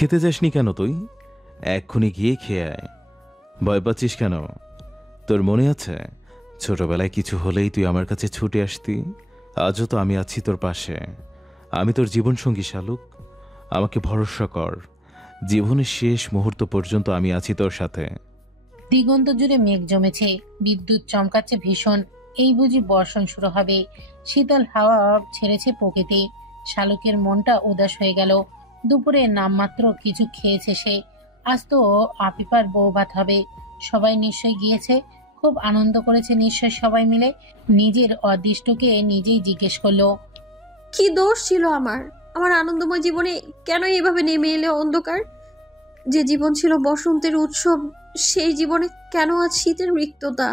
খেতে যাসনি কেন তুই? এক্ষুনি গিয়ে খেয়ে আয়। ভয় পাচ্ছিস কেন? তোর মনে আছে ছোটবেলায় কিছু হলেই তুই আমার কাছে ছুটে আসতি? আজও তো আমি আছি তোর পাশে। আমি তোর জীবনসঙ্গী শালুক। আমাকে ভরসা কর, জীবনের শেষ মুহূর্ত পর্যন্ত আমি আছি তোর সাথে। দিগন্ত জুড়ে মেঘ জমেছে, বিদ্যুৎ চমকাচ্ছে ভীষণ। এই বুঝি বর্ষণ শুরু হবে। শীতল হাওয়া ছেড়েছে প্রকৃতি। শালুকের মনটা উদাস হয়ে গেল। দুপুরে নামমাত্র কিছু খেয়েছে সে। আজ তো আপিপার বউ ভাত হবে। সবাই নিশ্চয় গিয়েছে, খুব আনন্দ করেছে নিশ্চয় সবাই মিলে। নিজের অদৃষ্টকে নিজেই জিজ্ঞেস করলো, কি দোষ ছিল আমার? আমার আনন্দময় জীবনে কেন এইভাবে নেমে এলে অন্ধকার? যে জীবন ছিল বসন্তের উৎসব, সেই জীবনে কেন আজ শীতের রিক্ততা?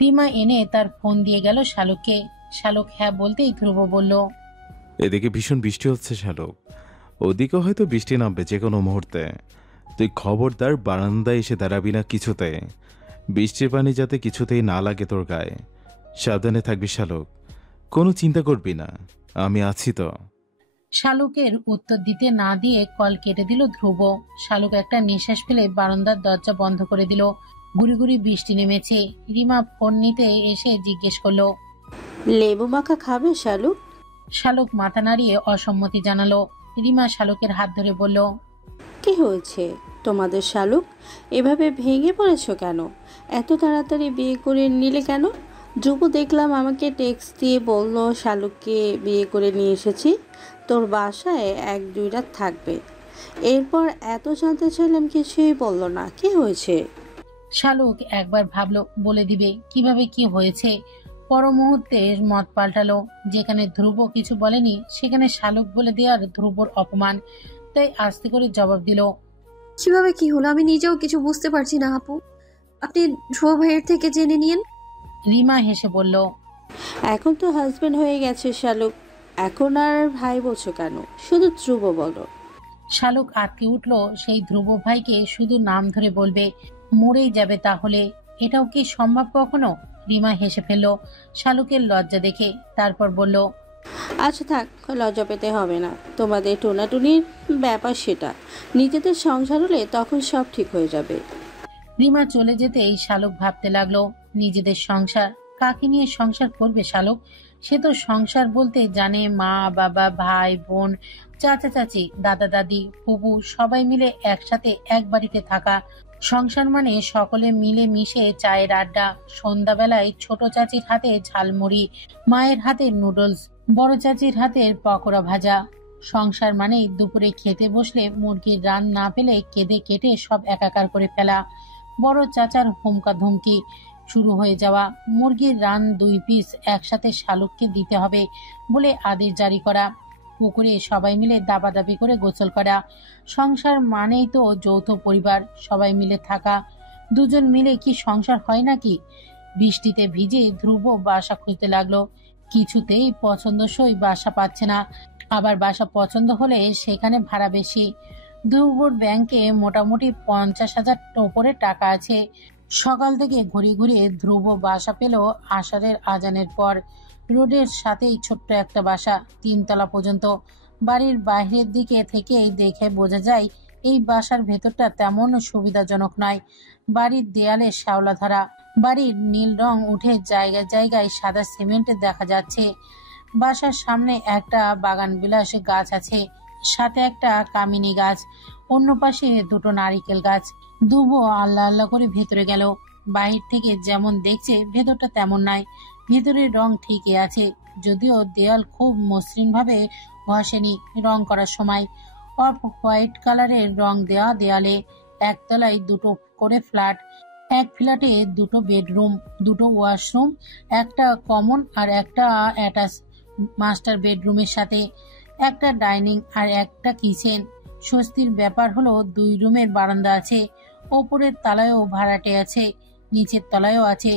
রিমা এনে তার ফোন দিয়ে গেল শালুককে। শালুক হ্যাঁ বলতেই ধ্রুব বলল, এদিকে ভীষণ বৃষ্টি হচ্ছে শালুক, ওদিকে হয়তো বৃষ্টি নামবে যে কোনো মুহূর্তে। তুই খবরদার বারান্দায় এসে দাঁড়াবি না কিছুতে। বৃষ্টির পানি যাতে কিছুতেই না লাগে তোর গায়ে। সাবধানে থাকবি শালুক, কোনো চিন্তা করবি না, আমি আছি তো। শালুকের উত্তর দিতে না দিয়ে কল কেটে দিল ধ্রুব। শালুক একটা নিঃশ্বাস ফেলে বারান্দার দরজা বন্ধ করে দিল। গুড়ি গুড়ি বৃষ্টি নেমেছে। রিমা ফোন নিতে এসে জিজ্ঞেস করলো, লেবু মাখা খাবে শালুক? শালুক মাথা নাড়িয়ে অসম্মতি জানালো। রিমা শালুকের হাত ধরে বলল, কি হয়েছে তোমাদের শালুক? এভাবে ভেঙে পড়েছো কেন? এত তাড়াতাড়ি বিয়ে করে নিলে কেন? ধ্রুব দেখলাম আমাকে টেক্সট দিয়ে বলল শালুককে বিয়ে করে নিয়ে এসেছি, তোর বাসায় 1-2 রাত থাকবে। এরপর এত জানতে চাইলাম, কিছুই বললো না। কি হয়েছে? শালুক একবার ভাবলো বলে দিবে কিভাবে কি হয়েছে। পর মুহূর্তে মত পাল্টালো। যেখানে ধ্রুব কিছু বলেনি সেখানে শালুক বলে দেওয়ার ধ্রুবর অপমান। তাই আস্তে করে জবাব দিল, কিভাবে কি হলো আমি নিজেও কিছু বুঝতে পারছি না আপু। আপনি ধ্রুব ভাইয়ের থেকে জেনে নিন। রিমা হেসে বলল, এখন তো হাজবেন্ড হয়ে গেছে শালুক, এখন আর ভাই বলছো কেন? শুধু ধ্রুব বলো। শালুক আটকে উঠল। সেই ধ্রুব ভাইকে শুধু নাম ধরে বলবে, মরেই যাবে তাহলে। এটাও কি সম্ভব কখনো? রিমা হেসে ফেলল শালুকের লজ্জা দেখে। তারপর বলল, আচ্ছা থাক, লজ্জা পেতে হবে না। তোমাদের টোনাটুনির ব্যাপার সেটা, নিজেদের সংসার হলে তখন সব ঠিক হয়ে যাবে। রিমা চলে যেতেই শালুক ভাবতে লাগলো, নিজেদের সংসার? কাকে নিয়ে সংসার করবে শালুক? সে তো সংসার বলতে জানে মা বাবা ভাই বোন চাচা চাচি দাদা দাদি ফুবু সবাই মিলে একসাথে এক বাড়িতে থাকা। সংসার মানে সকলে মিলে মিশে চায়ের আড্ডা, সন্ধ্যাবেলায় ছোট চাচির হাতে ঝালমুড়ি, মায়ের হাতে নুডলস, বড় চাচির হাতের পকোড়া ভাজা। সংসার মানে দুপুরে খেতে বসলে মুরগির রান না পেলে কেঁদে কেটে সব একাকার করে ফেলা, বড় চাচার হুমকা ধুমকি শুরু হয়ে যাওয়া, মুরগির রান 2 পিস একসাথে শালুককে দিতে হবে বলে আদেশ জারি করা, পুকুরে সবাই মিলে দাবাদাবি করে গোসল করা। সংসার মানেই তো যৌথ পরিবার, সবাই মিলে থাকা। দুজন মিলে কি সংসার হয় নাকি? বৃষ্টিতে ভিজে ধ্রুব বাসা খুঁজতে লাগলো। কিছুতেই পছন্দসই বাসা পাচ্ছে না। আবার বাসা পছন্দ হলে সেখানে ভাড়া বেশি। ধ্রুবর ব্যাংকে মোটামুটি 50,000 ওপরে টাকা আছে। সকাল থেকে ঘুরে ঘুরে ধ্রুব বাসা পেল আষাঢ়ের আজানের পর। রোডের সাথেই ছোট্ট একটা বাসা, 3 তলা পর্যন্ত। বাড়ির বাইরের দিকে থেকেই দেখে বোঝা যায় এই বাসার ভেতরটা তেমন সুবিধাজনক নয়। বাড়ির দেয়ালে শ্যাওলা ধরা, বাড়ির নীল রং উঠে জায়গায় জায়গায় সাদা সিমেন্ট দেখা যাচ্ছে। বাসার সামনে একটা বাগান বিলাস গাছ আছে, সাথে একটা কামিনী গাছ, অন্য পাশে 2টো নারিকেল গাছ। দুবো আল্লাহ আল্লাহ করে ভেতরে গেল। বাহির থেকে যেমন দেখছে ভেতরটা তেমন নয়। ভেতরের রং ঠিকই আছে, যদিও দেয়াল খুব মসৃণ ভাবে ঘষেনি রং করার সময়। অফ হোয়াইট কালারের রং দেওয়া দেয়ালে। একতলায় 2টো করে ফ্ল্যাট। এক ফ্ল্যাটে 2টো বেডরুম, 2টো ওয়াশরুম, একটা কমন আর একটা অ্যাটাচ মাস্টার বেডরুমের সাথে একটা ডাইনিং আর একটা কিচেন। স্বস্তির ব্যাপার হলো 2 রুমের বারান্দা আছে। ওপরের তলায়ও ভাড়াটে আছে, নিচের তলায়ও আছে।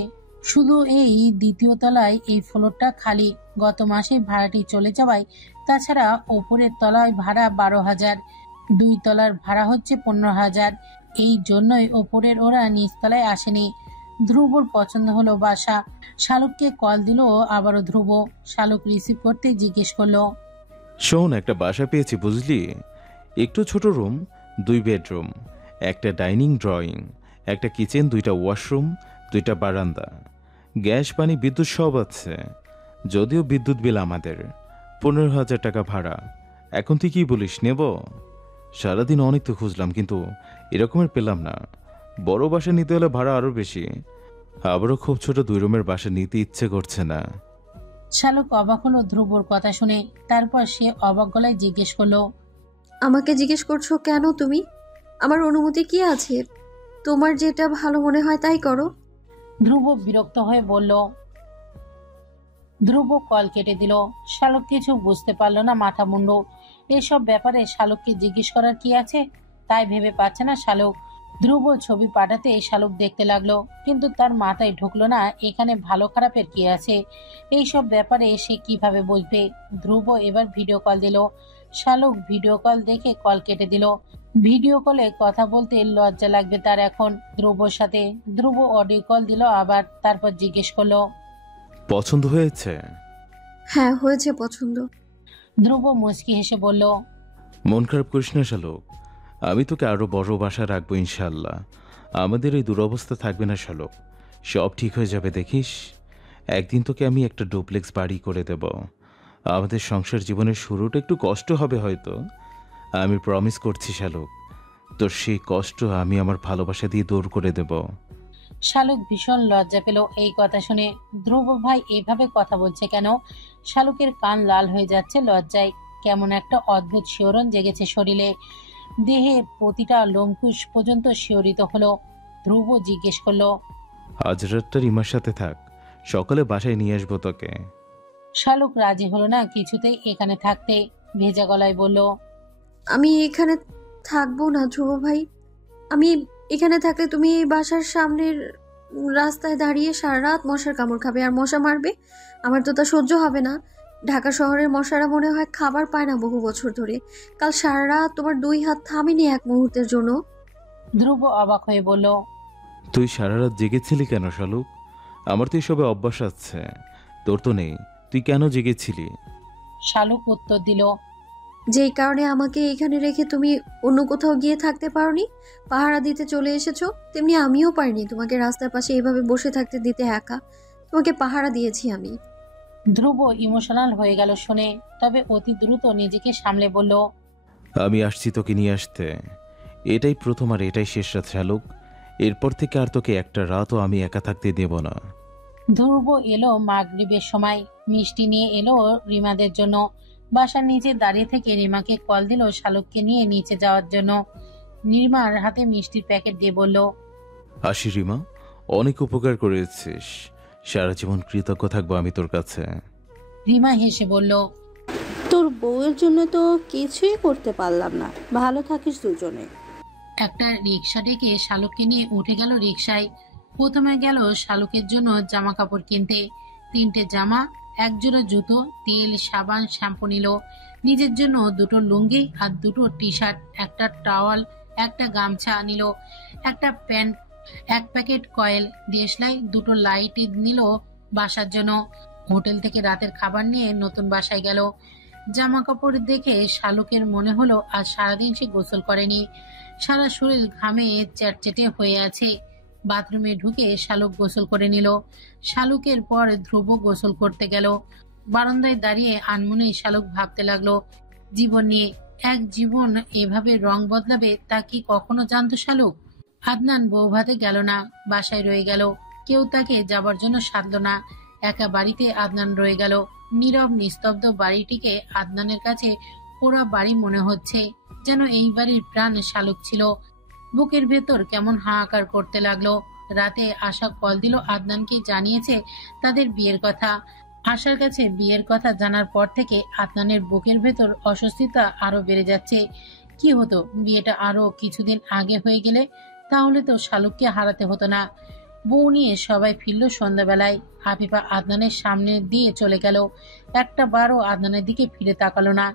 শুধু এই 2য় তলায় এই ফ্লোরটা খালি, গত মাসে ভাড়াটি চলে যাওয়ায়। তাছাড়া ওপরের তলায় ভাড়া 12,000, 2 তলার ভাড়া হচ্ছে 15,000। এই জন্যই ওপরের ওরা নিচতলায় আসেনি। ধ্রুবর পছন্দ হলো বাসা। শালুককে কল দিল আবারও ধ্রুব। শালুক রিসিভ করতে জিজ্ঞেস করলো, শোন, একটা বাসা পেয়েছি বুঝলি, একটু ছোট রুম, 2 বেডরুম, একটা ডাইনিং ড্রয়িং, একটা কিচেন, 2টা ওয়াশরুম, 2টা বারান্দা, গ্যাস পানি বিদ্যুৎ সব আছে। যদিও বিদ্যুৎ বিল আমাদের, 15,000 টাকা ভাড়া। এখন তুই কি বলিস, নেব? সারাদিন অনেক তো খুঁজলাম, কিন্তু এরকমের পেলাম না। বড় বাসা নিতে হলে ভাড়া আরও বেশি। আবারও খুব ছোট 2 রুমের বাসা নিতে ইচ্ছে করছে না। শালুক অবাক হলো ধ্রুবর কথা শুনে। তারপর সে অবাক গলায় জিজ্ঞেস করলো, আমাকে জিজ্ঞেস করছো কেন তুমি? আমার অনুমতি কি আছে? তোমার যেটা ভালো মনে হয় তাই করো। ধ্রুব বিরক্ত হয়ে বলল। ধ্রুব কল কেটে দিল। শালুক কিছু বুঝতে পারল না, মাথা মুন্ডু। এসব ব্যাপারে শালুককে জিজ্ঞেস করার কি আছে তাই ভেবে পাচ্ছে না শালুক। ধ্রুব ছবি পাঠাতে শালুক দেখতে লাগলো, কিন্তু তার মাথায় ঢুকলো না এখানে ভালো খারাপের কি আছে। এইসব ব্যাপারে সে কিভাবে বুঝবে। ধ্রুব এবার ভিডিও কল দিল। শালুক ভিডিও কল দেখে কল কেটে দিল। ভিডিও কলে কথা বলতে লজ্জা লাগবে তার এখন ধ্রুবর সাথে। ধ্রুব অডিও কল দিল আবার, তারপর জিজ্ঞেস করলো, পছন্দ হয়েছে? হ্যাঁ হয়েছে পছন্দ। ধ্রুব মুচকি হেসে বলল, মন খারাপ করিস না শালুক, আমি তোকে আরো বড় বাসা রাখবো ইনশাল্লাহ। আমাদের এই দুরবস্থা থাকবে না শালুক, সব ঠিক হয়ে যাবে দেখিস। একদিন তোকে আমি একটা ডুপ্লেক্স বাড়ি করে দেব। আমাদের সংসার জীবনের শুরুটা একটু কষ্ট হবে হয়তো, আমি প্রমিস করছি শালুক। তোর সেই কষ্ট আমি আমার ভালোবাসা দিয়ে দূর করে দেব। শালুক ভীষণ লজ্জা পেল এই কথা শুনে। ধ্রুব ভাই এইভাবে কথা বলছে কেন? শালুকের কান লাল হয়ে যাচ্ছে লজ্জায়। কেমন একটা অদ্ভুত শিহরণ জেগেছে শরীরে, দেহের প্রতিটা লোমকূশ পর্যন্ত শিহরিত হলো। ধ্রুব জিজ্ঞেস করলো, আজ রাতটা রিমার সাথে থাক, সকালে বাসায় নিয়ে আসবো তোকে। শালুক রাজি হলো না কিছুতেই এখানে থাকতে। ভেজা গলায় বলল, আমি এখানে থাকবো না ধ্রুব ভাই। আমি এখানে থাকলে তুমি এই বাসার সামনের রাস্তায় দাঁড়িয়ে সারা রাত মশার কামড় খাবে আর মশা মারবে। আমার তো তা সহ্য হবে না। ঢাকা শহরের মশারা মনে হয় খাবার পায় না বহু বছর ধরে। কাল সারা রাত তোমার 2 হাত থামেনি এক মুহূর্তের জন্য। ধ্রুব অবাক হয়ে বলল, তুই সারা রাত জেগেছিলি কেন শালুক? আমার তো এসবে অভ্যাস আছে, তোর তো নেই। তুই কেন জেগেছিলি? শালুক উত্তর দিল, যেই কারণে আমাকে এখানে রেখে তুমি অন্য কোথাও গিয়ে থাকতে পারোনি, পাহারা দিতে চলে এসেছো, তেমনি আমিও পারিনি তোমাকে রাস্তার পাশে এভাবে বসে থাকতে দিতে একা। তোমাকে পাহারা দিয়েছি আমি। ধ্রুব ইমোশনাল হয়ে গেল শুনে, তবে অতি দ্রুত নিজেকে সামলে বলল, আমি আসছি তোকে নিয়ে আসতে। এটাই প্রথম আর এটাই শেষ রাত শালুক। এরপর থেকে আর তোকে একটা রাতও আমি একা থাকতে দেব না। ধ্রুব এলো মাগরিবের সময়, মিষ্টি নিয়ে এলো রিমাদের জন্য। বাসার নিচে দাঁড়িয়ে থেকে রিমাকে কল দিল শালুককে নিয়ে নিচে যাওয়ার জন্য। নির্মার হাতে মিষ্টির প্যাকেট দিয়ে বলল, আসি রিমা, অনেক উপকার করেছিস। সারা জীবন কৃতজ্ঞ থাকবো আমি তোর কাছে। রিমা হেসে বলল, তোর বউয়ের জন্য তো কিছুই করতে পারলাম না, ভালো থাকিস দুজনে। একটা রিক্সা ডেকে শালুককে নিয়ে উঠে গেল রিক্সায়। প্রথমে গেল শালুকের জন্য জামা কাপড় কিনতে। 3টে জামা, 1 জোড়া জুতো, তেল, সাবান, শ্যাম্পু নিল। নিজের জন্য 2টো লুঙ্গি আর 2টো টি শার্ট, একটা টাওয়াল, একটা গামছা নিল, একটা প্যান্ট, 1 প্যাকেট কয়েল, দেশলাই, 2টো লাইট নিল বাসার জন্য। হোটেল থেকে রাতের খাবার নিয়ে নতুন বাসায় গেল। জামা কাপড় দেখে শালুকের মনে হলো আজ সারাদিন সে গোসল করেনি। সারা শরীর ঘামে চ্যাটচেটে হয়ে আছে। বাথরুমে ঢুকে শালুক গোসল করে নিল। শালুকের পর ধ্রুব গোসল করতে গেল। বারান্দায় দাঁড়িয়ে আনমনেই শালুক ভাবতে লাগলো জীবন নিয়ে। এক জীবন এভাবে রং বদলাবে তা কি কখনো জানতো শালুক? আদনান বউ ভাতে গেল না, বাসায় রয়ে গেল। কেউ তাকে যাবার জন্য সাধল না। একা বাড়িতে আদনান রয়ে গেল। নীরব নিস্তব্ধ বাড়িটিকে আদনানের কাছে পোড়া বাড়ি মনে হচ্ছে, যেন এই বাড়ির প্রাণ শালুক ছিল। বুকের ভেতর কেমন হাহাকার করতে লাগলো। রাতে আশা কল দিল আদনানকে, জানিয়েছে তাদের বিয়ের কথা। আশার কাছে বিয়ের কথা জানার পর থেকে আদনানের বুকের ভেতর অস্বস্তিতা আরো বেড়ে যাচ্ছে। কি হতো বিয়েটা আরো কিছুদিন আগে হয়ে গেলে? তাহলে তো শালুককে হারাতে হতো না। বউ নিয়ে সবাই ফিরল সন্ধ্যাবেলায়। আফিফা আদনানের সামনে দিয়ে চলে গেল। একটা বারও আদনানের দিকে ফিরে তাকালো না।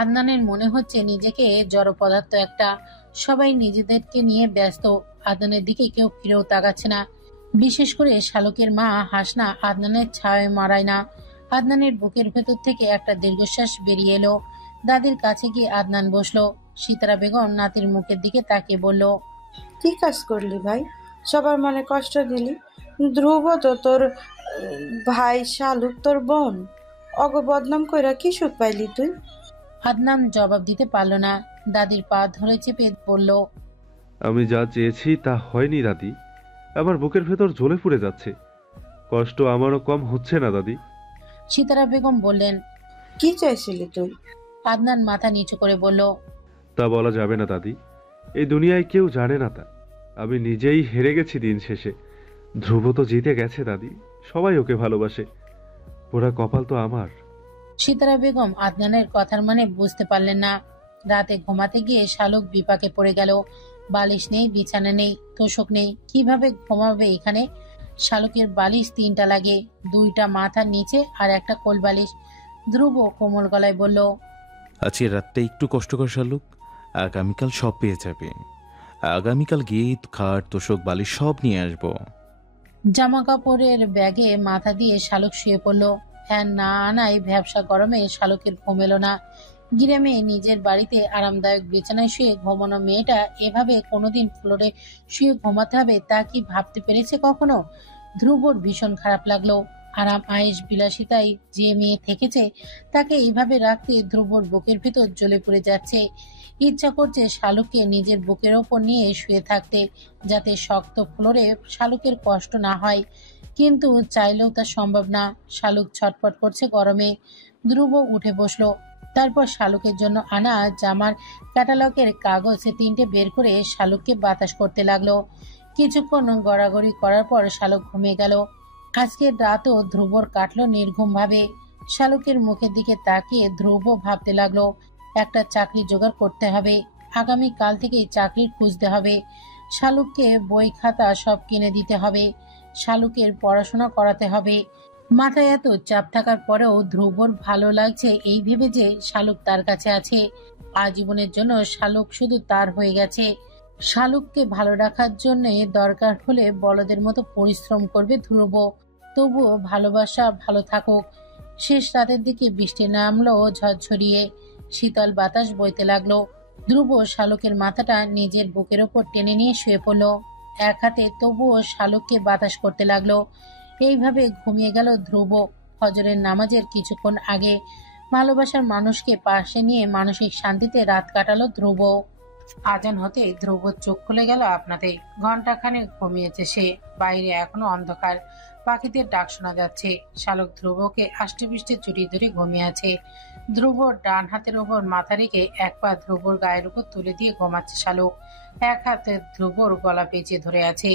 আদনানের মনে হচ্ছে নিজেকে জড় পদার্থ একটা। সবাই নিজেদেরকে নিয়ে ব্যস্ত, আদনানের দিকে কেউ ফিরেও তাকাচ্ছে না। বিশেষ করে শালুকের মা হাসনা আদনানের ছায় মারায় না। আদনানের বুকের ভেতর থেকে একটা দীর্ঘশ্বাস বেরিয়ে এলো। দাদির কাছে গিয়ে আদনান বসলো। সিতারা বেগম নাতির মুখের দিকে তাকিয়ে বলল, কি কাজ করলি ভাই? সবার মনে কষ্ট দিলি। ধ্রুব তো তোর ভাই, শালুক তোর বোন। অগ বদনাম কইরা কি সুখ পাইলি তুই? আদনান জবাব দিতে পারল না। দাদির পা ধরে চেপে বলল, আমি যা চেয়েছি তা হয়নি দাদি। আমার বুকের ভেতর জ্বলে পুড়ে যাচ্ছে। কষ্ট আমারও কম হচ্ছে না দাদি। সিতারা বেগম বললেন। কি চাইছিলি তুই? আদনান মাথা নিচু করে বলল, তা বলা যাবে না দাদি, এই দুনিয়ায় কেউ জানে না তা। আমি নিজেই হেরে গেছি দিন শেষে। ধ্রুব তো জিতে গেছে দাদি, সবাই ওকে ভালোবাসে। পোড়া কপাল তো আমার। সিতারা বেগম আদনানের কথার মানে বুঝতে পারলেন না। রাতে ঘুমাতে গিয়ে শালুক বিপাকে পড়ে গেল। বালিশ নেই, বিছানা নেই, তোষক নেই, কিভাবে ঘুমাবে এখানে? শালুকের বালিশ 3টা লাগে, 2টা মাথার নিচে আর একটা কোল বালিশ। ধ্রুব কোমল গলায় বলল, আজকে রাতটা একটু কষ্ট কর শালুক, আগামীকাল সব পেয়ে যাবে। আগামীকাল গিয়ে খাট তোষক বালিশ সব নিয়ে আসবো। জামা কাপড়ের ব্যাগে মাথা দিয়ে শালুক শুয়ে পড়ল। ফ্যান না আনায় ভ্যাবসা গরমে শালুকের ঘুম এলো না। গ্রামে নিজের বাড়িতে আরামদায়ক বিছানায় শুয়ে ঘুমানো মেয়েটা এভাবে কোনোদিন ফ্লোরে শুয়ে ঘুমাতে হবে তা কি ভাবতে পেরেছে কখনো? ধ্রুবর ভীষণ খারাপ লাগলো। আরাম আয়েশ বিলাসিতায় যে মেয়ে থেকেছে তাকে এইভাবে রাখতে ধ্রুবর বুকের ভিতর জ্বলে পড়ে যাচ্ছে। ইচ্ছা করছে শালুককে নিজের বুকের ওপর নিয়ে শুয়ে থাকতে, যাতে শক্ত ফ্লোরে শালুকের কষ্ট না হয়, কিন্তু চাইলেও তা সম্ভব না। শালুক ছটফট করছে গরমে। ধ্রুব উঠে বসলো। তারপর শালুকের জন্য আনা জামার ক্যাটালগের কাগজ 3টে বের করে শালুককে বাতাস করতে লাগলো। কিছুক্ষণ গড়াগড়ি করার পর শালুক ঘুমিয়ে গেল। আজকের রাতও ধ্রুবর কাটলো নির্ঘুম ভাবে। শালুকের মুখের দিকে তাকিয়ে ধ্রুব ভাবতে লাগলো, একটা চাকরি জোগাড় করতে হবে, আগামী কাল থেকেই চাকরি খুঁজতে হবে। শালুককে বই খাতা সব কিনে দিতে হবে, শালুকের পড়াশোনা করাতে হবে। মাথায় এত চাপ থাকার পরেও ধ্রুবর ভালো লাগছে এই ভেবে যে শালুক তার কাছে আছে। আজীবনের জন্য শালুক শুধু তার হয়ে গেছে। শালুককে ভালো রাখার জন্য দরকার হলে বলদের মতো পরিশ্রম করবে ধ্রুব। তবুও ভালোবাসা ভালো থাকুক। শেষ রাতের দিকে বৃষ্টি নামলো ঝরঝরিয়ে। শীতল বাতাস বইতে লাগলো। ধ্রুব শালুকের মাথাটা নিজের বুকের ওপর টেনে নিয়ে শুয়ে পড়ল। এক হাতে তবুও শালুককে বাতাস করতে লাগলো। এইভাবে ঘুমিয়ে গেল ধ্রুব। ফজরের নামাজের কিছুক্ষণ আগে ভালোবাসার মানুষকে পাশে নিয়ে মানসিক শান্তিতে রাত কাটালো ধ্রুব। আজান হতে ধ্রুব চোখ খুলে গেল আপনাতে। ঘন্টাখানেক ঘুমিয়েছে সে। বাইরে এখনো অন্ধকার, পাখিদের ডাক শোনা যাচ্ছে। শালুক ধ্রুবকে আষ্টেপৃষ্টে জড়িয়ে ধরে ঘুমিয়ে আছে। ধ্রুবর ডান হাতের ওপর মাথা রেখে এক পা ধ্রুবর গায়ের উপর তুলে দিয়ে ঘুমাচ্ছে শালুক। এক হাতে ধ্রুবর গলা পেঁচিয়ে ধরে আছে।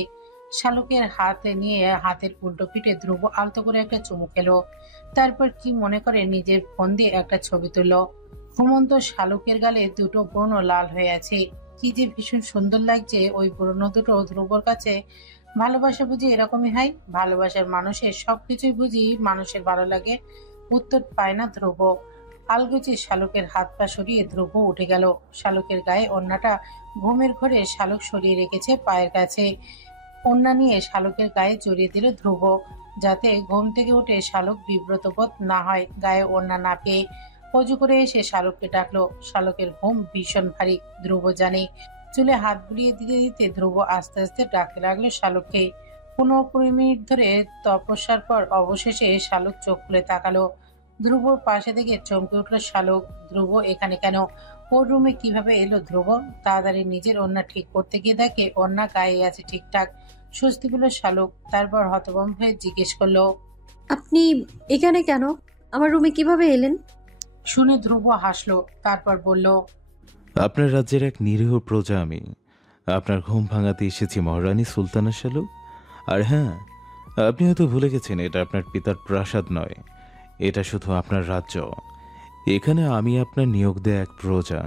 শালুকের হাতে নিয়ে হাতের উল্টো পিঠে ধ্রুব আলতো করে একটা চুমু খেলো। তারপর কি মনে করে নিজের ফোন দিয়ে একটা ছবি তুললো। ঘুমন্ত শালুকের গালে 2টো ব্রণ লাল হয়ে আছে। কি যে ভীষণ সুন্দর লাগছে ওই ব্রণ দুটো ধ্রুবর কাছে। ভালোবাসা বুঝি এরকমই হয়? ভালোবাসার মানুষের সবকিছুই বুঝি মানুষের ভালো লাগে? উত্তর পায় না ধ্রুব। আলগুচি শালুকের হাত পা সরিয়ে ধ্রুব উঠে গেল। শালুকের গায়ে ওড়নাটা ঘুমের ঘরে শালুক সরিয়ে রেখেছে পায়ের কাছে। ওড়না নিয়ে শালুকের গায়ে জড়িয়ে দিল ধ্রুব, যাতে ঘুম থেকে উঠে শালুক বিব্রত বোধ না হয় গায়ে ওড়না না পেয়ে। অজু করে এসে শালুককে ডাকলো। শালুকের ঘুম ভীষণ ভারী, ধ্রুব জানে। চুলে হাত বুলিয়ে দিতে দিতে ধ্রুব আস্তে আস্তে ডাকতে লাগলো শালুককে। 15-20 মিনিট ধরে তপস্যার পর অবশেষে শালুক চোখ খুলে তাকালো। ধ্রুবর পাশে থেকে চমকে উঠলো শালুক। ধ্রুব এখানে কেন? ওর রুমে কিভাবে এলো ধ্রুব? তাড়াতাড়ি নিজের ওড়না ঠিক করতে গিয়ে দেখে ওড়না গায়ে আছে ঠিকঠাক। স্বস্তি পেল শালুক। তারপর হতভম্ব হয়ে জিজ্ঞেস করলো, আপনি এখানে কেন? আমার রুমে কিভাবে এলেন? শুনে ধ্রুব হাসলো। তারপর বলল, আপনার রাজ্যের এক নিরীহ প্রজা আমি। আপনার ঘুম ভাঙাতে এসেছি মহারানী সুলতানা শালুক। আর হ্যাঁ, আপনি হয়তো ভুলে গেছেন এটা আপনার পিতার প্রাসাদ নয়, এটা শুধু আপনার রাজ্য। এখানে আমি আপনার নিয়োগ দেয়া এক প্রজা।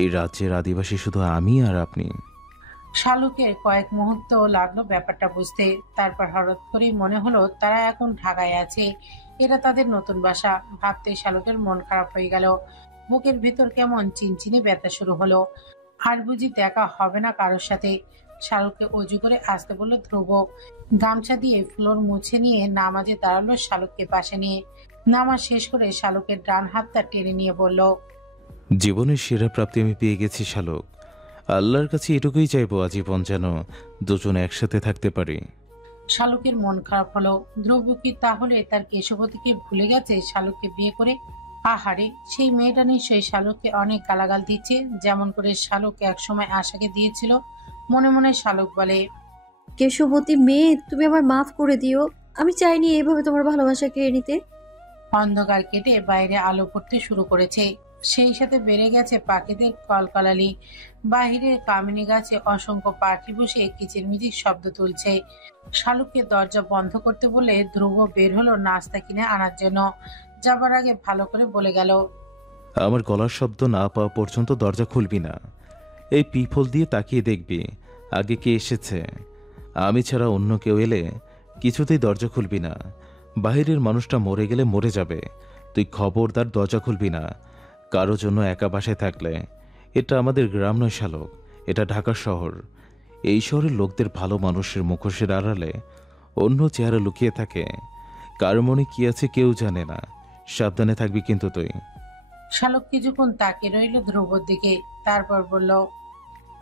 এই রাজ্যের আদিবাসী শুধু আমি আর আপনি। শালুকের কয়েক মুহূর্ত লাগলো ব্যাপারটা বুঝতে। তারপর হঠাৎ করেই মনে হলো তারা এখন ঢাকায় আছে। এটা তাদের নতুন বাসা। ভাবতে শালুকের মন খারাপ হয়ে গেল। বুকের ভিতর কেমন চিনচিনে ব্যথা শুরু হলো। আর বুঝি দেখা হবে না কারোর সাথে। শালুককে অজু করে আসতে বলল ধ্রুব। গামছা দিয়ে ফ্লোর মুছে নিয়ে নামাজে দাঁড়ালো শালুককে পাশে নিয়ে। নামাজ শেষ করে শালুকের ডান হাতটা টেনে নিয়ে বলল, জীবনের সেরা প্রাপ্তি আমি পেয়ে গেছি শালক। আল্লাহর কাছে এটুকুই চাইবো, আজীবন যেন দুজন একসাথে থাকতে পারি। শালুকের মন খারাপ হলো। ধ্রুব কি তাহলে তার কেশবতীকে ভুলে গেছে শালুককে বিয়ে করে? আহারে, সেই মেয়েটা নিশ্চয়ই শালুককে অনেক গালাগাল দিচ্ছে, যেমন করে শালুক একসময় আশাকে দিয়েছিল। মনে মনে শালুক বলে, কেশবতী মেয়ে, তুমি আমার মাফ করে দিও। আমি চাইনি এইভাবে তোমার ভালোবাসা কেড়ে নিতে। অন্ধকার কেটে বাইরে আলো পড়তে শুরু করেছে। সেই সাথে বেড়ে গেছে পাখিদের কলকালালি। বাহিরের কামিনী গাছে অসংখ্য পাখি বসে কিচিরমিচির শব্দ তুলছে। শালুককে দরজা বন্ধ করতে বলে ধ্রুব বের হলো নাস্তা কিনে আনার জন্য। যাবার আগে ভালো করে বলে গেল, আমার গলার শব্দ না পাওয়া পর্যন্ত দরজা খুলবি না। এই পিফল দিয়ে তাকিয়ে দেখবি আগে কে এসেছে। আমি ছাড়া অন্য কেউ এলে কিছুতেই দরজা খুলবি না। বাইরের মানুষটা মরে গেলে মরে যাবে, তুই খবরদার দরজা খুলবি না কারো জন্য একা বাসায় থাকলে। এটা আমাদের গ্রাম নয় শালক, এটা ঢাকা শহর। এই শহরের লোকদের ভালো মানুষের মুখোশের আড়ালে অন্য চেহারা লুকিয়ে থাকে। কার মনে কি আছে কেউ জানে না। সাবধানে থাকবি কিন্তু তুই। শালুক কিছুক্ষণ তাকিয়ে রইল ধ্রুবর দিকে, তারপর বলল,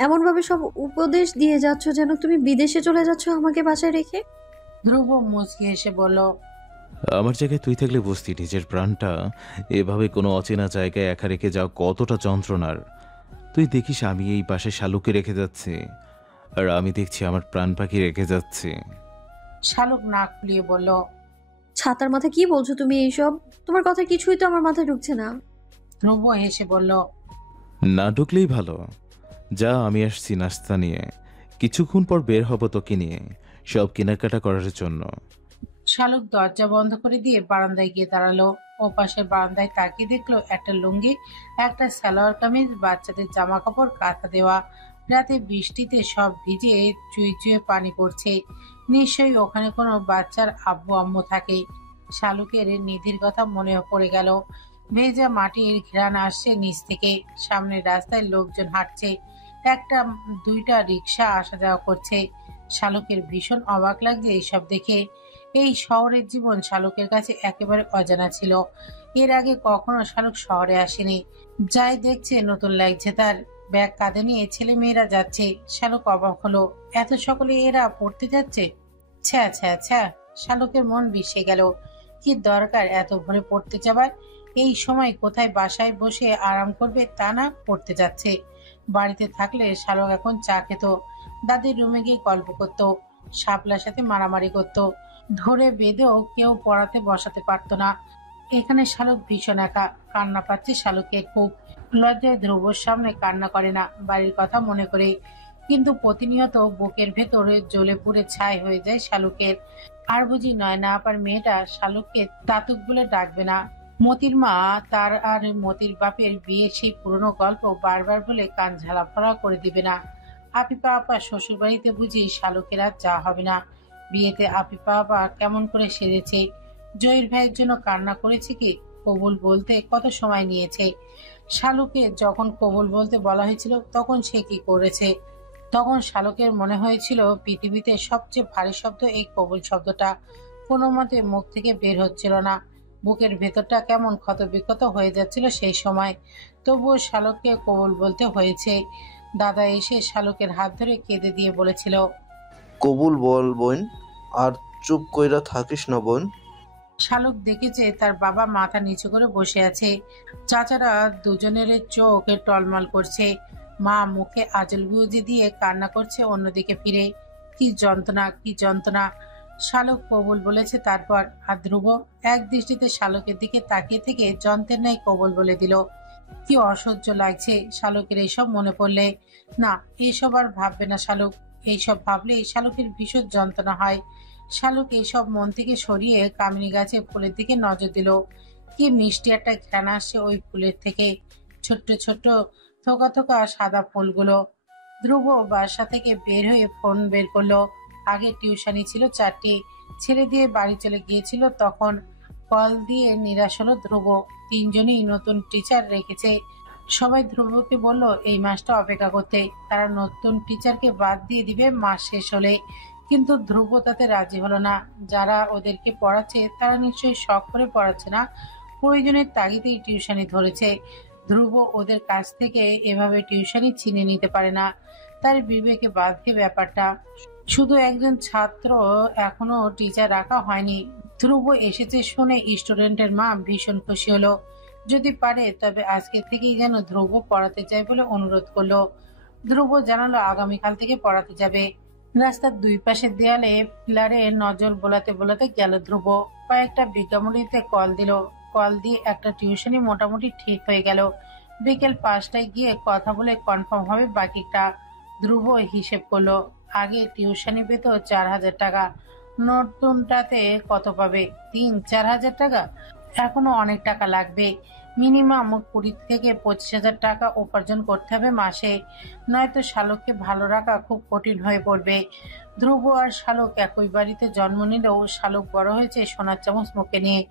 এমন ভাবে সব উপদেশ দিয়ে যাচ্ছ যেন তুমি বিদেশে চলে যাচ্ছ আমাকে বাসায় রেখে। ধ্রুব মুচকি হেসে বলল, আমার জায়গায় তুই থাকলে বুঝতি নিজের প্রাণটা এভাবে কোনো অচেনা জায়গায় একা রেখে যাও কতটা যন্ত্রণার। তুই দেখিস আমি এই পাশে শালুকে রেখে যাচ্ছি, আর আমি দেখছি আমার প্রাণ পাখি রেখে যাচ্ছি। শালুক নাক ফুলিয়ে বলল, ছাতার মাথা কি বলছো তুমি এইসব? তোমার কথা কিছুই তো আমার মাথায় ঢুকছে না। ধ্রুব হেসে বলল, না ঢুকলেই ভালো। যা, আমি আসছি নাস্তা নিয়ে। কিছুক্ষণ পর বের হব তোকে নিয়ে সব কেনাকাটা করার জন্য। শালুক দরজা বন্ধ করে দিয়ে বারান্দায় গিয়ে দাঁড়ালো। ও পাশের বারান্দায় তাকিয়ে দেখলো একটা লুঙ্গি, একটা সালোয়ার কামিজ, বাচ্চাদের জামা কাপড় কাঁথা দেওয়া। রাতে বৃষ্টিতে সব ভিজে চুই চুয়ে পানি পড়ছে। নিশ্চয়ই ওখানে কোনো বাচ্চার আব্বু আম্মু থাকে। শালুকের নিধির কথা মনে পড়ে গেল। ভেজা মাটির ঘ্রাণ আসছে নিচ থেকে। সামনের রাস্তায় লোকজন হাঁটছে, একটা দুইটা রিক্সা আসা যাওয়া করছে। শালুকের ভীষণ অবাক লাগছে এইসব দেখে। এই শহরের জীবন শালুকের কাছে একেবারে অজানা ছিল। এর আগে কখনো শালুক শহরে আসেনি। যাই দেখছে নতুন লাগছে তার। ব্যাগ কাঁধে নিয়ে ছেলে মেয়েরা যাচ্ছে। শালুক অবাক হলো, এত সকলে এরা পড়তে যাচ্ছে। ছ্যা ছ্যা ছ্যা, শালুকের মন বিষে গেল। কি দরকার এত ভোরে পড়তে যাবার? এই সময় কোথায় বাসায় বসে আরাম করবে তা না, পড়তে যাচ্ছে। বাড়িতে থাকলে শালুক এখন চা খেত, দাদির রুমে গিয়ে গল্প করত, শাপলার সাথে মারামারি করত। ধরে বেঁধেও কেউ পড়াতে বসাতে পারতো না। এখানে শালুক ভীষণ একা। কান্না পাচ্ছে শালুকে খুব। লজ্জায় ধ্রুবর সামনে কান্না করে না, বাড়ির কথা মনে করে। কিন্তু প্রতিনিয়ত বুকের ভেতরে জ্বলে পুড়ে ছাই হয়ে যায় শালুকের। আর বুঝি নয়না আপার মেয়েটা শালুককে তাতুক বলে ডাকবে না? মতির মা তার আর মতির বাপের বিয়ে সেই পুরনো গল্প বারবার বলে কান ঝালাফালা করে দিবে না? আপিপা আপা শ্বশুর বাড়িতে বুঝি শালুকের আর যা হবে না? বিয়েতে আপিপা আপা কেমন করে সেরেছে? জয়ীর ভাইয়ের জন্য কান্না করেছে কি? কবুল বলতে কত সময় নিয়েছে? শালুকে যখন কবুল বলতে বলা হয়েছিল তখন সে কি করেছে? তখন শালুকের মনে হয়েছিল পৃথিবীতে সবচেয়ে ভারী শব্দ এই কবুল শব্দটা। কোনো মতে মুখ থেকে বের হচ্ছিল না। বুকের ভেতরটা কেমন ক্ষতবিক্ষত হয়ে যাচ্ছিল সেই সময়। তবুও শালুককে কবুল বলতে হয়েছে। দাদা এসে শালুকের হাত ধরে কেঁদে দিয়ে বলেছিল, কবুল বল বোন, আর চুপ কইরা থাকিস না বোন। শালুক দেখেছে তার বাবা মাথা নিচু করে বসে আছে। চাচারা দুজনের চোখে টলমল করছে। মা মুখে আঁচল গুঁজি দিয়ে কান্না করছে অন্যদিকে ফিরে। কি যন্ত্রণা, কি যন্ত্রণা! শালুক কবুল বলেছে তারপর। আর ধ্রুব এক দৃষ্টিতে শালুকের দিকে তাকিয়ে থেকে যন্ত্রের ন্যায় কবুল বলে দিল। কি অসহ্য লাগছে শালুকের এইসব মনে পড়লে। না, এইসব আর ভাববে না শালুক। এইসব ভাবলে শালুকের ভীষণ যন্ত্রণা হয়। শালুক এইসব মন থেকে সরিয়ে কামিনী গাছে ফুলের দিকে নজর দিল। কি মিষ্টি একটা ঘ্রাণ আসছে ওই ফুলের থেকে। ছোট্ট ছোট্ট থোকা থোকা সাদা ফুলগুলো। ধ্রুব বাসা থেকে বের হয়ে ফোন বের করলো। আগে টিউশনি ছিল 4টি, ছেড়ে দিয়ে বাড়ি চলে গিয়েছিল তখন। কল দিয়ে নিরাশ হলো ধ্রুব। 3জনই নতুন টিচার রেখেছে। সবাই ধ্রুবকে বলল এই মাসটা অপেক্ষা করতে, তারা নতুন টিচারকে বাদ দিয়ে দিবে মাস শেষ হলে। কিন্তু ধ্রুব তাতে রাজি হলো না। যারা ওদেরকে পড়াচ্ছে তারা নিশ্চয়ই শখ করে পড়াচ্ছে না, প্রয়োজনের তাগিদেই টিউশনি ধরেছে। ধ্রুব ওদের কাছ থেকে এভাবে টিউশনি ছিনে নিতে পারে না। তার বিবেকে বাধে ব্যাপারটা। শুধু একজন ছাত্র, এখনো টিচার রাখা হয়নি। ধ্রুব এসেছে শুনে স্টুডেন্টের মা ভীষণ খুশি হলো। যদি পারে তবে আজকে থেকেই যেন ধ্রুব পড়াতে যায় বলে অনুরোধ করলো। ধ্রুব জানালো আগামীকাল থেকে পড়াতে যাবে। রাস্তার দুই পাশের দেয়ালে পিলারে নজর বোলাতে বোলাতে গেল ধ্রুব। কয়েকটা বিজ্ঞাপনীতে কল দিয়ে একটা টিউশনি মোটামুটি ঠিক হয়ে গেল। বিকেল 5টায় গিয়ে কথা বলে কনফার্ম হবে বাকিটা। ধ্রুব হিসেব করলো। আগে টিউশনি পেত 4,000 টাকা, নতুনটাতে কত পাবে? 3-4 হাজার টাকা। এখনো অনেক টাকা লাগবে। মিনিমাম 20 থেকে 25,000 টাকা উপার্জন করতে হবে মাসে, নয়তো শালককে ভালো রাখা খুব কঠিন হয়ে পড়বে। ধ্রুব আর শালক একই বাড়িতে জন্ম নিলেও শালক বড় হয়েছে সোনার চামচ মুখে নিয়ে।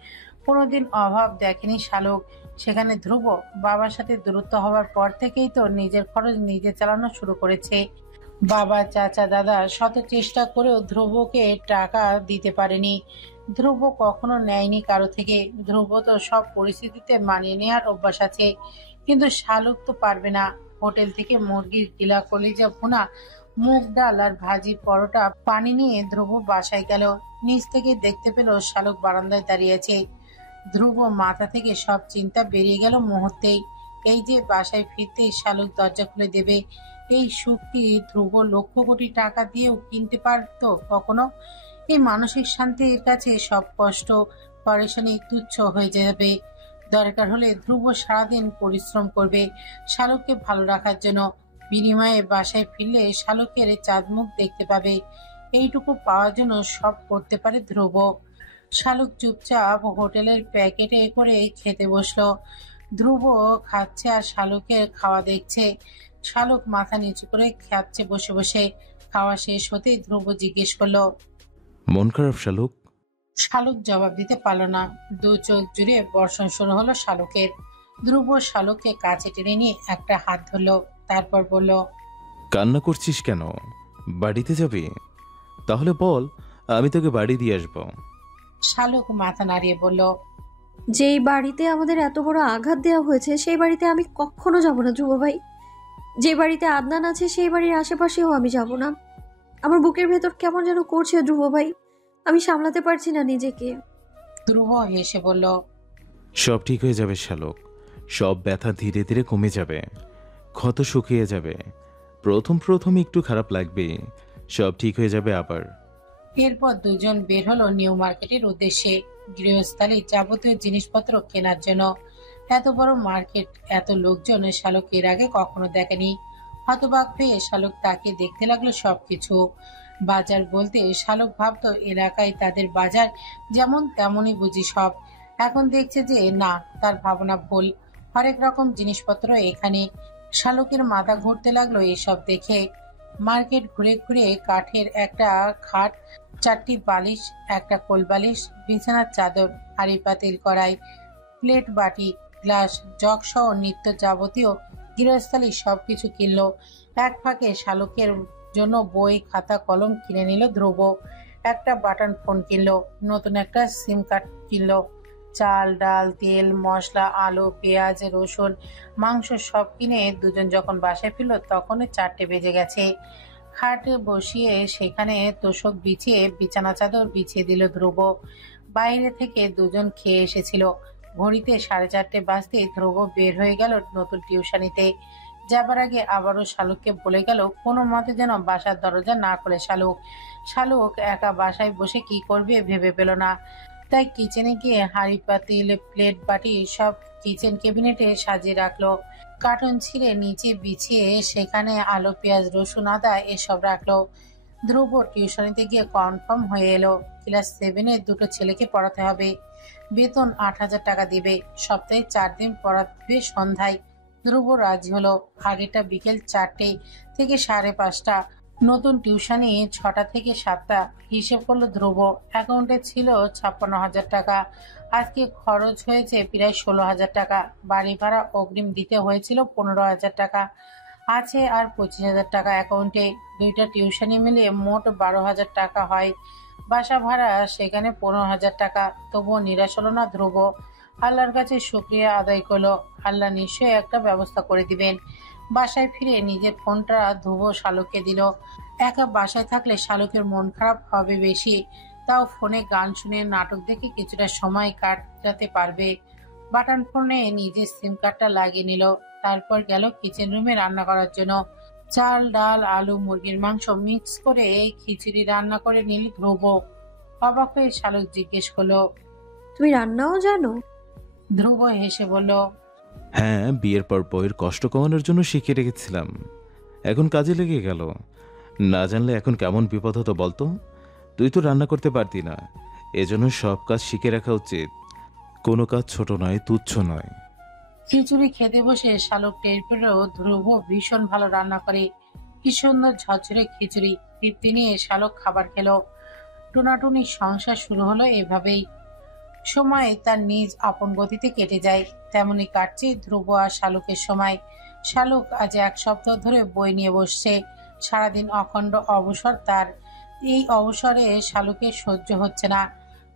কোনোদিন অভাব দেখেনি শালক। সেখানে ধ্রুব বাবার সাথে দূরত্ব হওয়ার পর থেকেই তো নিজের খরচ নিজে চালানো শুরু করেছে। বাবা, চাচা, দাদা শত চেষ্টা করেও ধ্রুবকে টাকা দিতে পারেনি। ধ্রুব কখনো নেয়নি কারো থেকে। ধ্রুব তো সব পরিস্থিতিতে মানিয়ে নেওয়ার অভ্যাস আছে, কিন্তু শালুক তো পারবে না। হোটেল থেকে মুরগির গিলা, কলিজা ভুনা, মুগ ডাল আর ভাজি, পরোটা, পানি নিয়ে ধ্রুব বাসায় গেল। নিচ থেকে দেখতে পেল শালুক বারান্দায় দাঁড়িয়ে আছে। ধ্রুব মাথা থেকে সব চিন্তা বেরিয়ে গেল মুহূর্তেই। এই যে বাসায় ফিরতেই শালুক দরজা খুলে দেবে, এই সুখ কি ধ্রুব লক্ষ কোটি টাকা দিয়েও কিনতে পারত কখনো? এই মানসিক শান্তির কাছে সব কষ্ট, পরেশানি তুচ্ছ হয়ে যাবে। দরকার হলে ধ্রুব সারাদিন পরিশ্রম করবে শালুককে ভালো রাখার জন্য। বিনিময়ে বাসায় ফিরলে শালুকের চাঁদ মুখ দেখতে পাবে। এইটুকু পাওয়ার জন্য সব করতে পারে ধ্রুব। শালুক চুপচাপ হোটেলের প্যাকেটে করে খেতে বসলো। ধ্রুব খাচ্ছে আর শালুকের খাওয়া দেখছে। শালুক মাথা নিচু করে খাচ্ছে বসে বসে। খাওয়া শেষ হতেই ধ্রুব জিজ্ঞেস করলো, মন খারাপ শালুক? শালুক জবাব দিতে পারল না। দু চোখ জুড়ে বর্ষণ শুরু হলো শালুকের। ধ্রুব শালুককে কাছে টেনে নিয়ে একটা হাত ধরলো, তারপর বলল, কান্না করছিস কেন? বাড়িতে যাবি? তাহলে বল, আমি তোকে বাড়ি দিয়ে আসবো। শালুক মাথা নাড়িয়ে বলল, যেই বাড়িতে আমাদের এত বড় আঘাত দেওয়া হয়েছে সেই বাড়িতে আমি কখনো যাব না ধ্রুব ভাই। যে বাড়িতে আদনান আছে সেই বাড়ির আশেপাশেও আমি যাব না। আমার বুকের ভেতর কেমন যেন করছে ধ্রুব ভাই, আমি সামলাতে পারছি না নিজেকে। ধ্রুব হেসে বলল, সব ঠিক হয়ে যাবে শালুক। সব ব্যথা ধীরে ধীরে কমে যাবে, ক্ষত শুকিয়ে যাবে। প্রথম প্রথম একটু খারাপ লাগবে, সব ঠিক হয়ে যাবে আবার। এরপর দুজন বের হলো নিউ মার্কেটের উদ্দেশ্যে, গৃহস্থালী যাবতীয় জিনিসপত্র কেনার জন্য। এত বড় মার্কেট, এত লোকজন শালক এর আগে কখনো দেখেনি। হতবাক হয়ে শালক তাকে দেখতে লাগলো সবকিছু। বাজার বলতে শালক ভাবতো এলাকায় তাদের বাজার যেমন তেমনই বুঝি সব। এখন দেখছে যে না, তার ভাবনা ভুল। হরেক রকম জিনিসপত্র এখানে। শালকের মাথা ঘুরতে লাগলো এসব দেখে। মার্কেট ঘুরে ঘুরে কাঠের একটা খাট, 4টি বালিশ, একটা কোল বালিশ, বিছানার চাদর, হাঁড়ি পাতিল, কড়াই, প্লেট, বাটি, গ্লাস, জগ সহ নিত্য যাবতীয় গৃহস্থালী সবকিছু কিনলো। এক ফাঁকে শালুকের জন্য বই, খাতা, কলম কিনে নিল ধ্রুব। একটা বাটন ফোন কিনলো, নতুন একটা সিম কার্ড কিনলো। চাল, ডাল, তেল, মশলা, আলু, পেঁয়াজ, রসুন, মাংস সব কিনে দুজন যখন বাসায় ফিরল তখন 4টে বেজে গেছে। খাটে বসিয়ে সেখানে তোষক বিছিয়ে বিছানা চাদর বিছিয়ে দিল ধ্রুব। বাইরে থেকে দুজন খেয়ে এসেছিল। ঘড়িতে 4:30 বাজতে ধ্রুব বের হয়ে গেল নতুন টিউশনিতে। যাবার আগে আবারও শালুককে বলে গেল কোনো মতে যেন বাসার দরজা না খোলে শালুক। শালুক একা বাসায় বসে কি করবে ভেবে পেল না। তাই কিচেনে গিয়ে হাঁড়ি পাতিল, প্লেট, বাটি সব কিচেন ক্যাবিনেটে সাজিয়ে রাখলো। কার্টন ছিঁড়ে নিচে বিছিয়ে সেখানে আলু, পেঁয়াজ, রসুন, আদা এসব রাখলো। ধ্রুব টিউশনিতে গিয়ে কনফার্ম হয়ে এলো। ক্লাস 7-এর দুটো ছেলেকে পড়াতে হবে। বেতন 8,000 টাকা দিবে। সপ্তাহে 4 দিন পড়াবে সন্ধ্যায়। ধ্রুব রাজি হলো। আগেটা বিকেল 4টে থেকে 5:30। নতুন টিউশনি 6টা থেকে 7টা। হিসেব করলো ধ্রুব। অ্যাকাউন্টে ছিল 56,000 টাকা। আজকে খরচ হয়েছে প্রায় 16,000 টাকা। বাড়ি ভাড়া অগ্রিম দিতে হয়েছিল 15,000 টাকা। আছে আর 25,000 টাকা অ্যাকাউন্টে। দুইটা টিউশনি মিলিয়ে মোট 12,000 টাকা হয়। বাসা ভাড়া সেখানে 15,000 টাকা। তবুও নিরাশ হলো না ধ্রুব। আল্লাহর কাছে শুকরিয়া আদায় করলো। আল্লাহ নিশ্চয়ই একটা ব্যবস্থা করে দিবেন। বাসায় ফিরে নিজের ফোনটা ধ্রুব শালুককে দিল। একা বাসায় থাকলে শালুকের মন খারাপ হবে বেশি, তাও ফোনে গান শুনে নাটক দেখে কিছুটা সময় কাটাতে পারবে। বাটন ফোনে নিজের সিম কার্ডটা লাগিয়ে নিল। তারপর গেল কিচেন রুমে রান্না করার জন্য। চাল, ডাল, আলু, মুরগির মাংস মিক্স করে খিচুড়ি রান্না করে নিল ধ্রুব। অবাক হয়ে শালুক জিজ্ঞেস করলো। তুমি রান্নাও জানো? ধ্রুব হেসে বলল, হ্যাঁ, বিয়ের পর বইয়ের কষ্ট কমানোর জন্য শিখে রেখেছিলাম, এখন কাজে লেগে গেল। না জানলে এখন কেমন বিপদ হতো বলতো। তুই তো রান্না করতে পারতি না, এজন্য সব কাজ শিখে রাখা উচিত। কোনো কাজ ছোট নয়, তুচ্ছ নয়। খিচুড়ি খেতে বসে শালুক টের পেলেও ধ্রুব ভীষণ ভালো রান্না করে। কি সুন্দর ঝরঝরে খিচুড়ি। তৃপ্তি নিয়ে শালুক খাবার খেলো। টুনাটুনি সংসার শুরু হলো এভাবেই। সময় তার নিজ আপন গতিতে কেটে যায়, তেমনি কাটছে ধ্রুব আর শালুকের সময়। শালুক আজ 1 সপ্তাহ ধরে বই নিয়ে বসছে। সারাদিন অখণ্ড অবসর তার। এই অবসরে শালুকের সহ্য হচ্ছে না,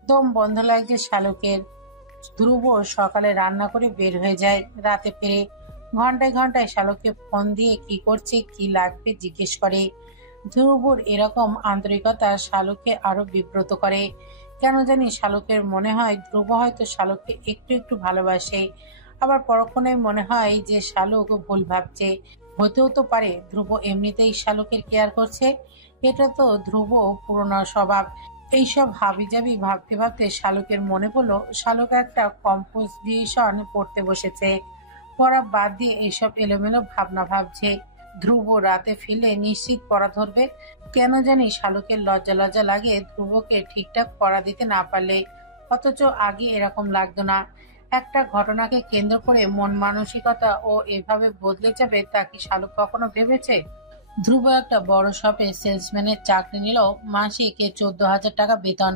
দম বন্ধ লাগছে শালুকের। ধ্রুব সকালে রান্না করে বের হয়ে যায়, রাতে ফিরে ঘন্টায় ঘন্টায় শালুককে ফোন দিয়ে কি করছে, কি লাগবে জিজ্ঞেস করে। ধ্রুবর এরকম আন্তরিকতা শালুককে আরো বিব্রত করে। কেন জানি শালুকের মনে হয় ধ্রুব হয়তো শালুককে একটু একটু ভালোবাসে, আবার পরক্ষণে মনে হয় যে শালুক ভুল ভাবছে। হতেও তো পারে ধ্রুব এমনিতেই শালুকের কেয়ার করছে। এটা তো ধ্রুব পুরনো স্বভাব। এইসব হাবিজাবি ভাবতে ভাবতে শালুকের মনে পড়লো শালুক একটা কম্পোজিশন পড়তে বসেছে। পড়া বাদ দিয়ে এইসব এলোমেলো ভাবনা ভাবছে। ধ্রুব রাতে ফিরলে নিশ্চিত পড়া ধরবে। কেন জানি শালুকের লজ্জা লজ্জা লাগে ধ্রুবকে ঠিকঠাক পড়া দিতে না পারলে, অথচ আগে এরকম লাগতো না। একটা ঘটনাকে কেন্দ্র করে মন মানসিকতা ও এভাবে বদলে যাবে তা কি শালুক কখনো ভেবেছে? ধ্রুব একটা বড় শপে সেলসম্যানের চাকরি নিল। মাসিকে 14,000 টাকা বেতন।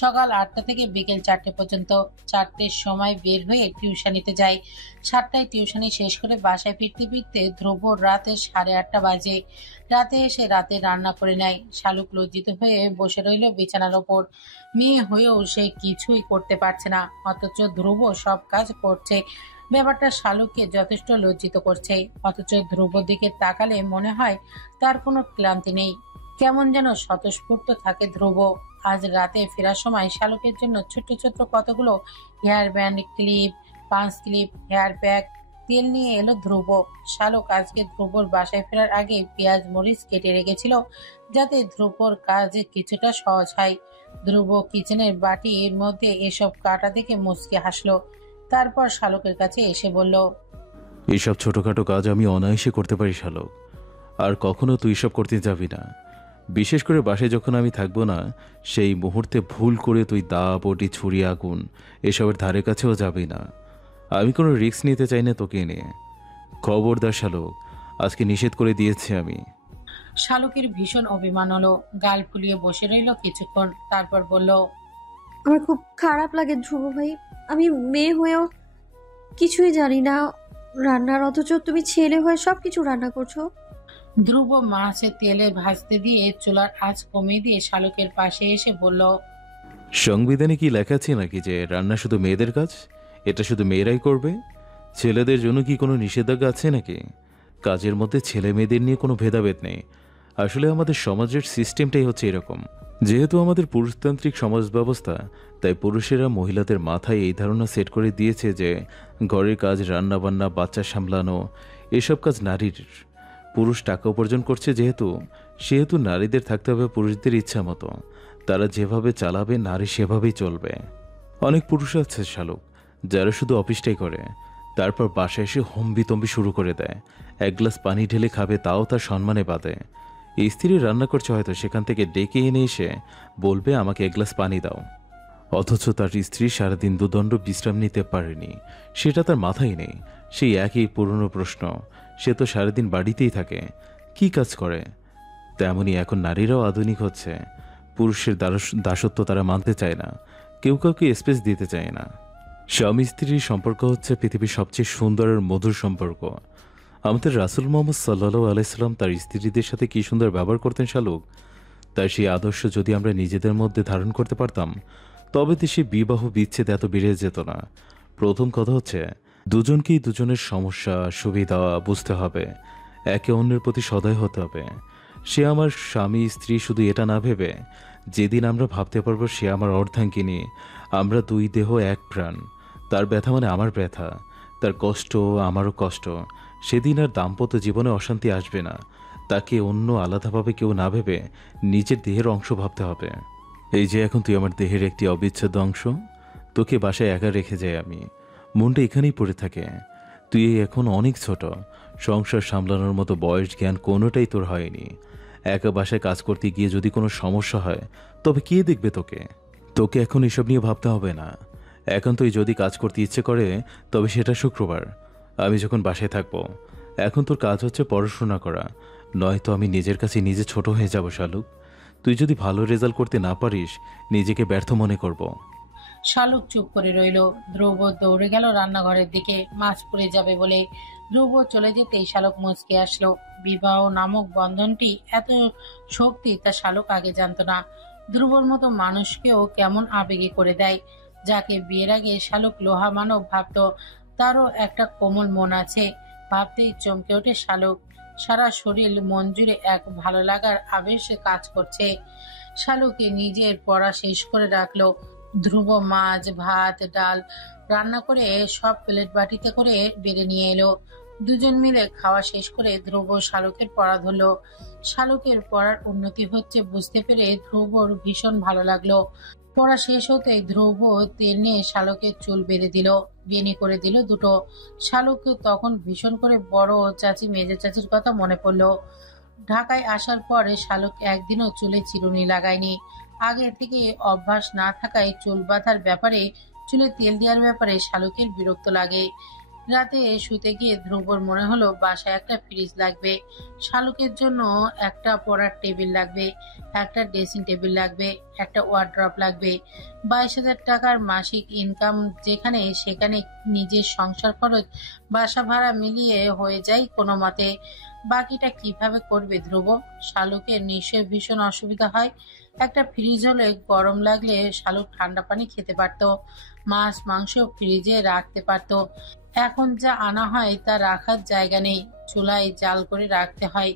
সকাল 8টা থেকে বিকেল 4টে পর্যন্ত। 4টের সময় বের হয়ে টিউশনিতে যায়। 7টায় টিউশনি শেষ করে বাসায় ফিরতে ফিরতে ধ্রুব রাতে 8:30 বাজে। রাতে এসে রাতে রান্না করে নেয়। শালুক লজ্জিত হয়ে বসে রইল বিছানার ওপর। মেয়ে হয়েও সে কিছুই করতে পারছে না, অথচ ধ্রুব সব কাজ করছে। ব্যাপারটা শালুককে যথেষ্ট লজ্জিত করছে। অথচ ধ্রুবর দিকে তাকালে মনে হয় তার কোনো ক্লান্তি নেই, কেমন যেন স্বতঃস্ফূর্ত থাকে ধ্রুব। আজ রাতে ফেরার সময় শালুকের জন্য ছোট্ট ছোট্ট কতগুলো হেয়ার ব্যান্ড, ক্লিপ, পাঁচ ক্লিপ, হেয়ার প্যাক, তেল নিয়ে এলো ধ্রুব। শালুক আজকে ধ্রুবর বাসায় ফেরার আগে পেঁয়াজ মরিচ কেটে রেখেছিল, যাতে ধ্রুবর কাজ কিছুটা সহজ হয়। ধ্রুব কিচেনের বাটির মধ্যে এসব কাটা দেখে মুচকে হাসলো। তারপর শালুকের কাছে এসে বলল, এইসব ছোটখাটো কাজ আমি অনায়াসে করতে পারি শালক, আর কখনো তুই এসব করতে যাবি না। বিশেষ করে বাসায় যখন আমি থাকবো না, সেই মুহূর্তে ভুল করে তুই দা, বটি, ছুরি, আগুন এসবের ধারে কাছেও যাবি না। আমি কোনো রিস্ক নিতে চাই না তোকে নিয়ে। খবরদার শালক, আজকে নিষেধ করে দিয়েছি আমি। শালুকের ভীষণ অভিমান হলো। গাল ফুলিয়ে বসে রইল কিছুক্ষণ, তারপর বলল, আমার খুব খারাপ লাগে ধ্রুব ভাই, আমি মেয়ে হয়েও কিছুই জানি না রান্নার, অথচ তুমি ছেলে হয়ে সবকিছু রান্না করছো। ধ্রুব মাছে তেলে ভাজতে দিয়ে চুলার আঁচ কমিয়ে দিয়ে শালুকের পাশে এসে বলল, সংবিধানে কি লেখা আছে নাকি যে রান্না শুধু মেয়েদের কাজ? এটা শুধু মেয়েরাই করবে? ছেলেদের জন্য কি কোনো নিষেধাজ্ঞা আছে নাকি? কাজের মধ্যে ছেলে মেয়েদের নিয়ে কোনো ভেদাভেদ নেই। আসলে আমাদের সমাজের সিস্টেমটাই হচ্ছে এরকম। যেহেতু আমাদের পুরুষতান্ত্রিক সমাজ ব্যবস্থা, তাই পুরুষেরা মহিলাদের মাথায় এই ধারণা সেট করে দিয়েছে যে ঘরের কাজ, রান্নাবান্না, বাচ্চা সামলানো এসব কাজ নারীর। পুরুষ টাকা উপার্জন করছে সেহেতু নারীদের থাকতে হবে পুরুষদের ইচ্ছা মতো। তারা যেভাবে চালাবে নারী সেভাবেই চলবে। অনেক পুরুষ আছে শালুক, যারা শুধু অফিসটাই করে, তারপর বাসায় এসে হম্বিতম্বি শুরু করে দেয়। 1 গ্লাস পানি ঢেলে খাবে, তাও তার সম্মানে বাদে। স্ত্রী রান্না করছে, হয়তো সেখান থেকে ডেকে এনে এসে বলবে আমাকে 1 গ্লাস পানি দাও। অথচ তার স্ত্রী সারাদিন দুদণ্ড বিশ্রাম নিতে পারেনি, সেটা তার মাথায় নেই। সেই একই পুরনো প্রশ্ন, সে তো সারাদিন বাড়িতেই থাকে, কি কাজ করে? তেমনি এখন নারীরাও আধুনিক হচ্ছে। পুরুষের দাসত্ব তারা মানতে চায় না, কেউ কাউকে স্পেস দিতে চায় না। স্বামী স্ত্রীর সম্পর্ক হচ্ছে পৃথিবীর সবচেয়ে সুন্দর আর মধুর সম্পর্ক। আমাদের রাসূল মুহাম্মদ সাল্লাল্লাহু আলাইহি সাল্লাম তার স্ত্রীদের সাথে কি সুন্দর ব্যবহার করতেন শালুক। তাই সেই আদর্শ যদি আমরা নিজেদের মধ্যে ধারণ করতে পারতাম, তবে দেশে বিবাহ বিচ্ছেদ এত বেড়ে যেত না। প্রথম কথা হচ্ছে দুজনকেই দুজনের সমস্যা সুবিধা বুঝতে হবে, একে অন্যের প্রতি সদয় হতে হবে। সে আমার স্বামী স্ত্রী শুধু এটা না ভেবে যেদিন আমরা ভাবতে পারবো সে আমার অর্ধাঙ্গিনী, আমরা দুই দেহ এক প্রাণ, তার ব্যথা মানে আমার ব্যথা, তার কষ্ট আমারও কষ্ট, সেদিন আর দাম্পত্য জীবনে অশান্তি আসবে না। তাকে অন্য আলাদাভাবে কেউ না ভেবে নিজের দেহের অংশ ভাবতে হবে। এই যে এখন তুই আমার দেহের একটি অবিচ্ছেদ্য অংশ, তোকে বাসায় একা রেখে যাই আমি, মনটা এখানেই পড়ে থাকে। তুই এখন অনেক ছোট, সংসার সামলানোর মতো বয়স জ্ঞান কোনোটাই তোর হয়নি। একা বাসায় কাজ করতে গিয়ে যদি কোনো সমস্যা হয় তবে কে দেখবে তোকে? তোকে এখন এসব নিয়ে ভাবতে হবে না। এখন তুই যদি কাজ করতে ইচ্ছে করে তবে সেটা শুক্রবার, আমি যখন বাসায় থাকবো। এখন তোর কাজ হচ্ছে পড়াশোনা করা, নয়তো আমি নিজের কাছে নিজে ছোট হয়ে যাব শালুক। তুই যদি ভালো রেজাল্ট করতে না পারিস নিজেকে ব্যর্থ মনে করব। শালুক চুপ করে রইল। ধ্রুব দৌড়ে গেল রান্নাঘরের দিকে, মাছ পড়ে যাবে বলে। ধ্রুব চলে যেতেই শালুক মুচকে আসলো। বিবাহ নামক বন্ধনটি এত শক্তি তা শালুক আগে জানতো না। ধ্রুবর মতো মানুষকেও কেমন আবেগে করে দেয়। যাকে বিয়ের আগে শালুক লোহা মানব ভাবতো, তারও একটা কোমল মন আছে। ভাবতেই চমকে ওঠে শালুক। সারা শরীর মন জুড়ে এক ভালো লাগার আবেশ কাজ করছে। শালুকে নিজের পড়া শেষ করে রাখলো। ধ্রুব মাছ ভাত ডাল রান্না করে সব প্লেট বাটিতে করে বেড়ে নিয়ে এলো। দুজন মিলে খাওয়া শেষ করে ধ্রুব শালুকের পড়া ধরলো। শালুকের পড়ার উন্নতি হচ্ছে বুঝতে পেরে ধ্রুবর ভীষণ ভালো লাগলো। পড়া শেষ হতেই ধ্রুব তেল নিয়ে শালুকের চুল বেঁধে দিল, বেনি করে দিল দুটো। শালুক তখন ভীষণ করে বড় চাচি মেজো চাচির কথা মনে পড়লো। ঢাকায় আসার পরে শালুক একদিনও চুলে চিরুনি লাগায়নি। আগে থেকে অভ্যাস না থাকায় চুল বাঁধার ব্যাপারে, চুলে তেল দেওয়ার ব্যাপারে শালুকের বিরক্ত লাগে। রাতে শুতে গিয়ে ধ্রুবর মনে হলো বাসায় একটা ফ্রিজ লাগবে, শালুকের জন্য একটা পড়ার টেবিল লাগবে, একটা ড্রেসিং টেবিল লাগবে, একটা ওয়ার্ড্রপ লাগবে। 22,000 টাকার মাসিক ইনকাম যেখানে সেখানে নিজের সংসার খরচ বাসা ভাড়া মিলিয়ে হয়ে যায় কোনো মতে। বাকিটা কিভাবে করবে ধ্রুব? শালুকের নিশ্চয় ভীষণ অসুবিধা হয়। একটা ফ্রিজ হলে গরম লাগলে শালুক ঠান্ডা পানি খেতে পারতো, মাছ মাংস ফ্রিজে রাখতে পারতো। এখন যা আনা হয় তা রাখার জায়গা নেই, চুলায় জাল করে রাখতে হয়।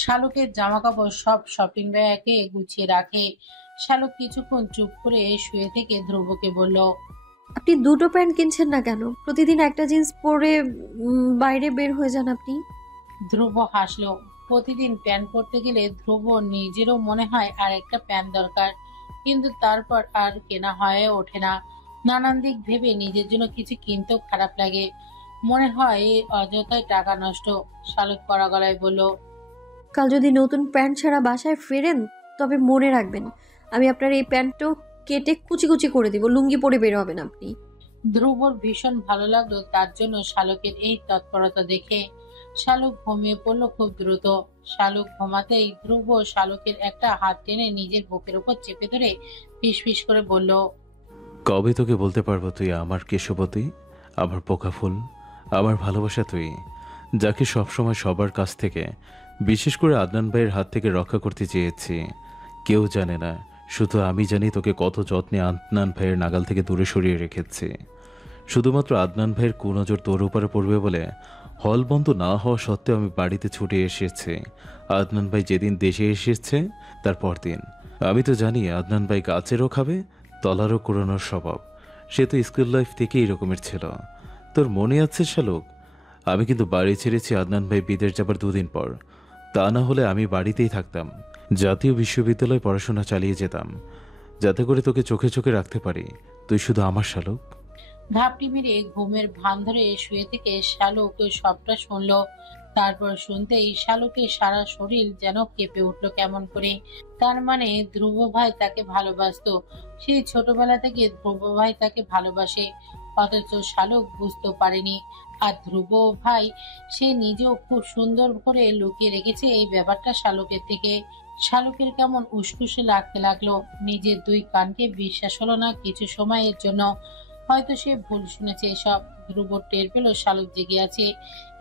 শালুকের জামা কাপড় সব শপিং ব্যাগে গুছিয়ে রাখে। শালুক কিছুক্ষণ চুপ করে শুয়ে থেকে ধ্রুবকে বলল, আপনি দুটো প্যান্ট কিনছেন না কেন? প্রতিদিন একটা জিন্স পরে বাইরে বের হয়ে যান আপনি। ধ্রুব হাসলো। প্রতিদিন প্যান্ট পরতে গেলে ধ্রুব নিজেরও মনে হয় আর একটা প্যান্ট দরকার, কিন্তু তারপর আর কেনা হয়ে ওঠে না। নানান দিক ভেবে নিজের জন্য কিছু কিনতেও খারাপ লাগে, মনে হয় অযথায় টাকা নষ্ট। শালুক কড়া গলায় বলল, কাল যদি নতুন প্যান্ট ছাড়া বাসায় ফেরেন তবে মনে রাখবেন আমি আপনার এই প্যান্টটাও কেটে কুচি কুচি করে দিব, লুঙ্গি পরে বের হবেন আপনি। ধ্রুবর ভীষণ ভালো লাগলো তার জন্য শালুকের এই তৎপরতা দেখে। শালুক ঘুমিয়ে পড়ল খুব দ্রুত। শালুক ঘুমাতেই ধ্রুব শালুকের একটা হাত টেনে নিজের বুকের উপর চেপে ধরে ফিসফিস করে বলল, কবে তোকে বলতে পারবো তুই আমার কেশবতী, আমার পোকা ফুল, আমার ভালোবাসা তুই, যাকে সবসময় সবার কাছ থেকে, বিশেষ করে আদনান ভাইয়ের হাত থেকে রক্ষা করতে চেয়েছি। কেউ জানে না, শুধু আমি জানি তোকে কত যত্নে আদনান ভাইয়ের নাগাল থেকে দূরে সরিয়ে রেখেছি। শুধুমাত্র আদনান ভাইয়ের কুনজর তোর উপরে পড়বে বলে হল বন্ধ না হওয়া সত্ত্বেও আমি বাড়িতে ছুটে এসেছি। আদনান ভাই যেদিন দেশে এসেছে তার পরদিন। আমি তো জানি আদনান ভাই গাছেরও খাবে তলারও কুড়ানোর স্বভাব। সে তো স্কুল লাইফ থেকেই এরকমের ছিল। তোর মনে আছে শালুক, আমি কিন্তু বাড়ি ছেড়েছি আদনান ভাই বিদেশ যাবার 2 দিন পর। তা না হলে আমি বাড়িতেই থাকতাম, জাতীয় বিশ্ববিদ্যালয়ে পড়াশোনা চালিয়ে যেতাম, যাতে করে তোকে চোখে চোখে রাখতে পারি। তুই শুধু আমার শালুক। ধাপটি মেরে ঘুমের ভান ধরে শুয়ে থেকে শালুক সবটা শুনলো। তারপর শুনতেই শালুকের সারা শরীর যেন কেঁপে উঠলো কেমন করে। তার মানে ধ্রুব ভাই তাকে ভালোবাসতো, সেই ছোটবেলা থেকে ধ্রুব ভাই তাকে ভালোবাসে, অথচ শালুক বুঝতেও পারেনি। আর ধ্রুব ভাই সে নিজেও খুব সুন্দর করে লুকিয়ে রেখেছে এই ব্যাপারটা শালুকের থেকে। শালুকের কেমন উসখুসে লাগতে লাগলো। নিজের 2 কানকে বিশ্বাস হলো না কিছু সময়ের জন্য। হয়তো সে ভুল শুনেছে এসব। ধ্রুব টের পেল শালুক জেগে আছে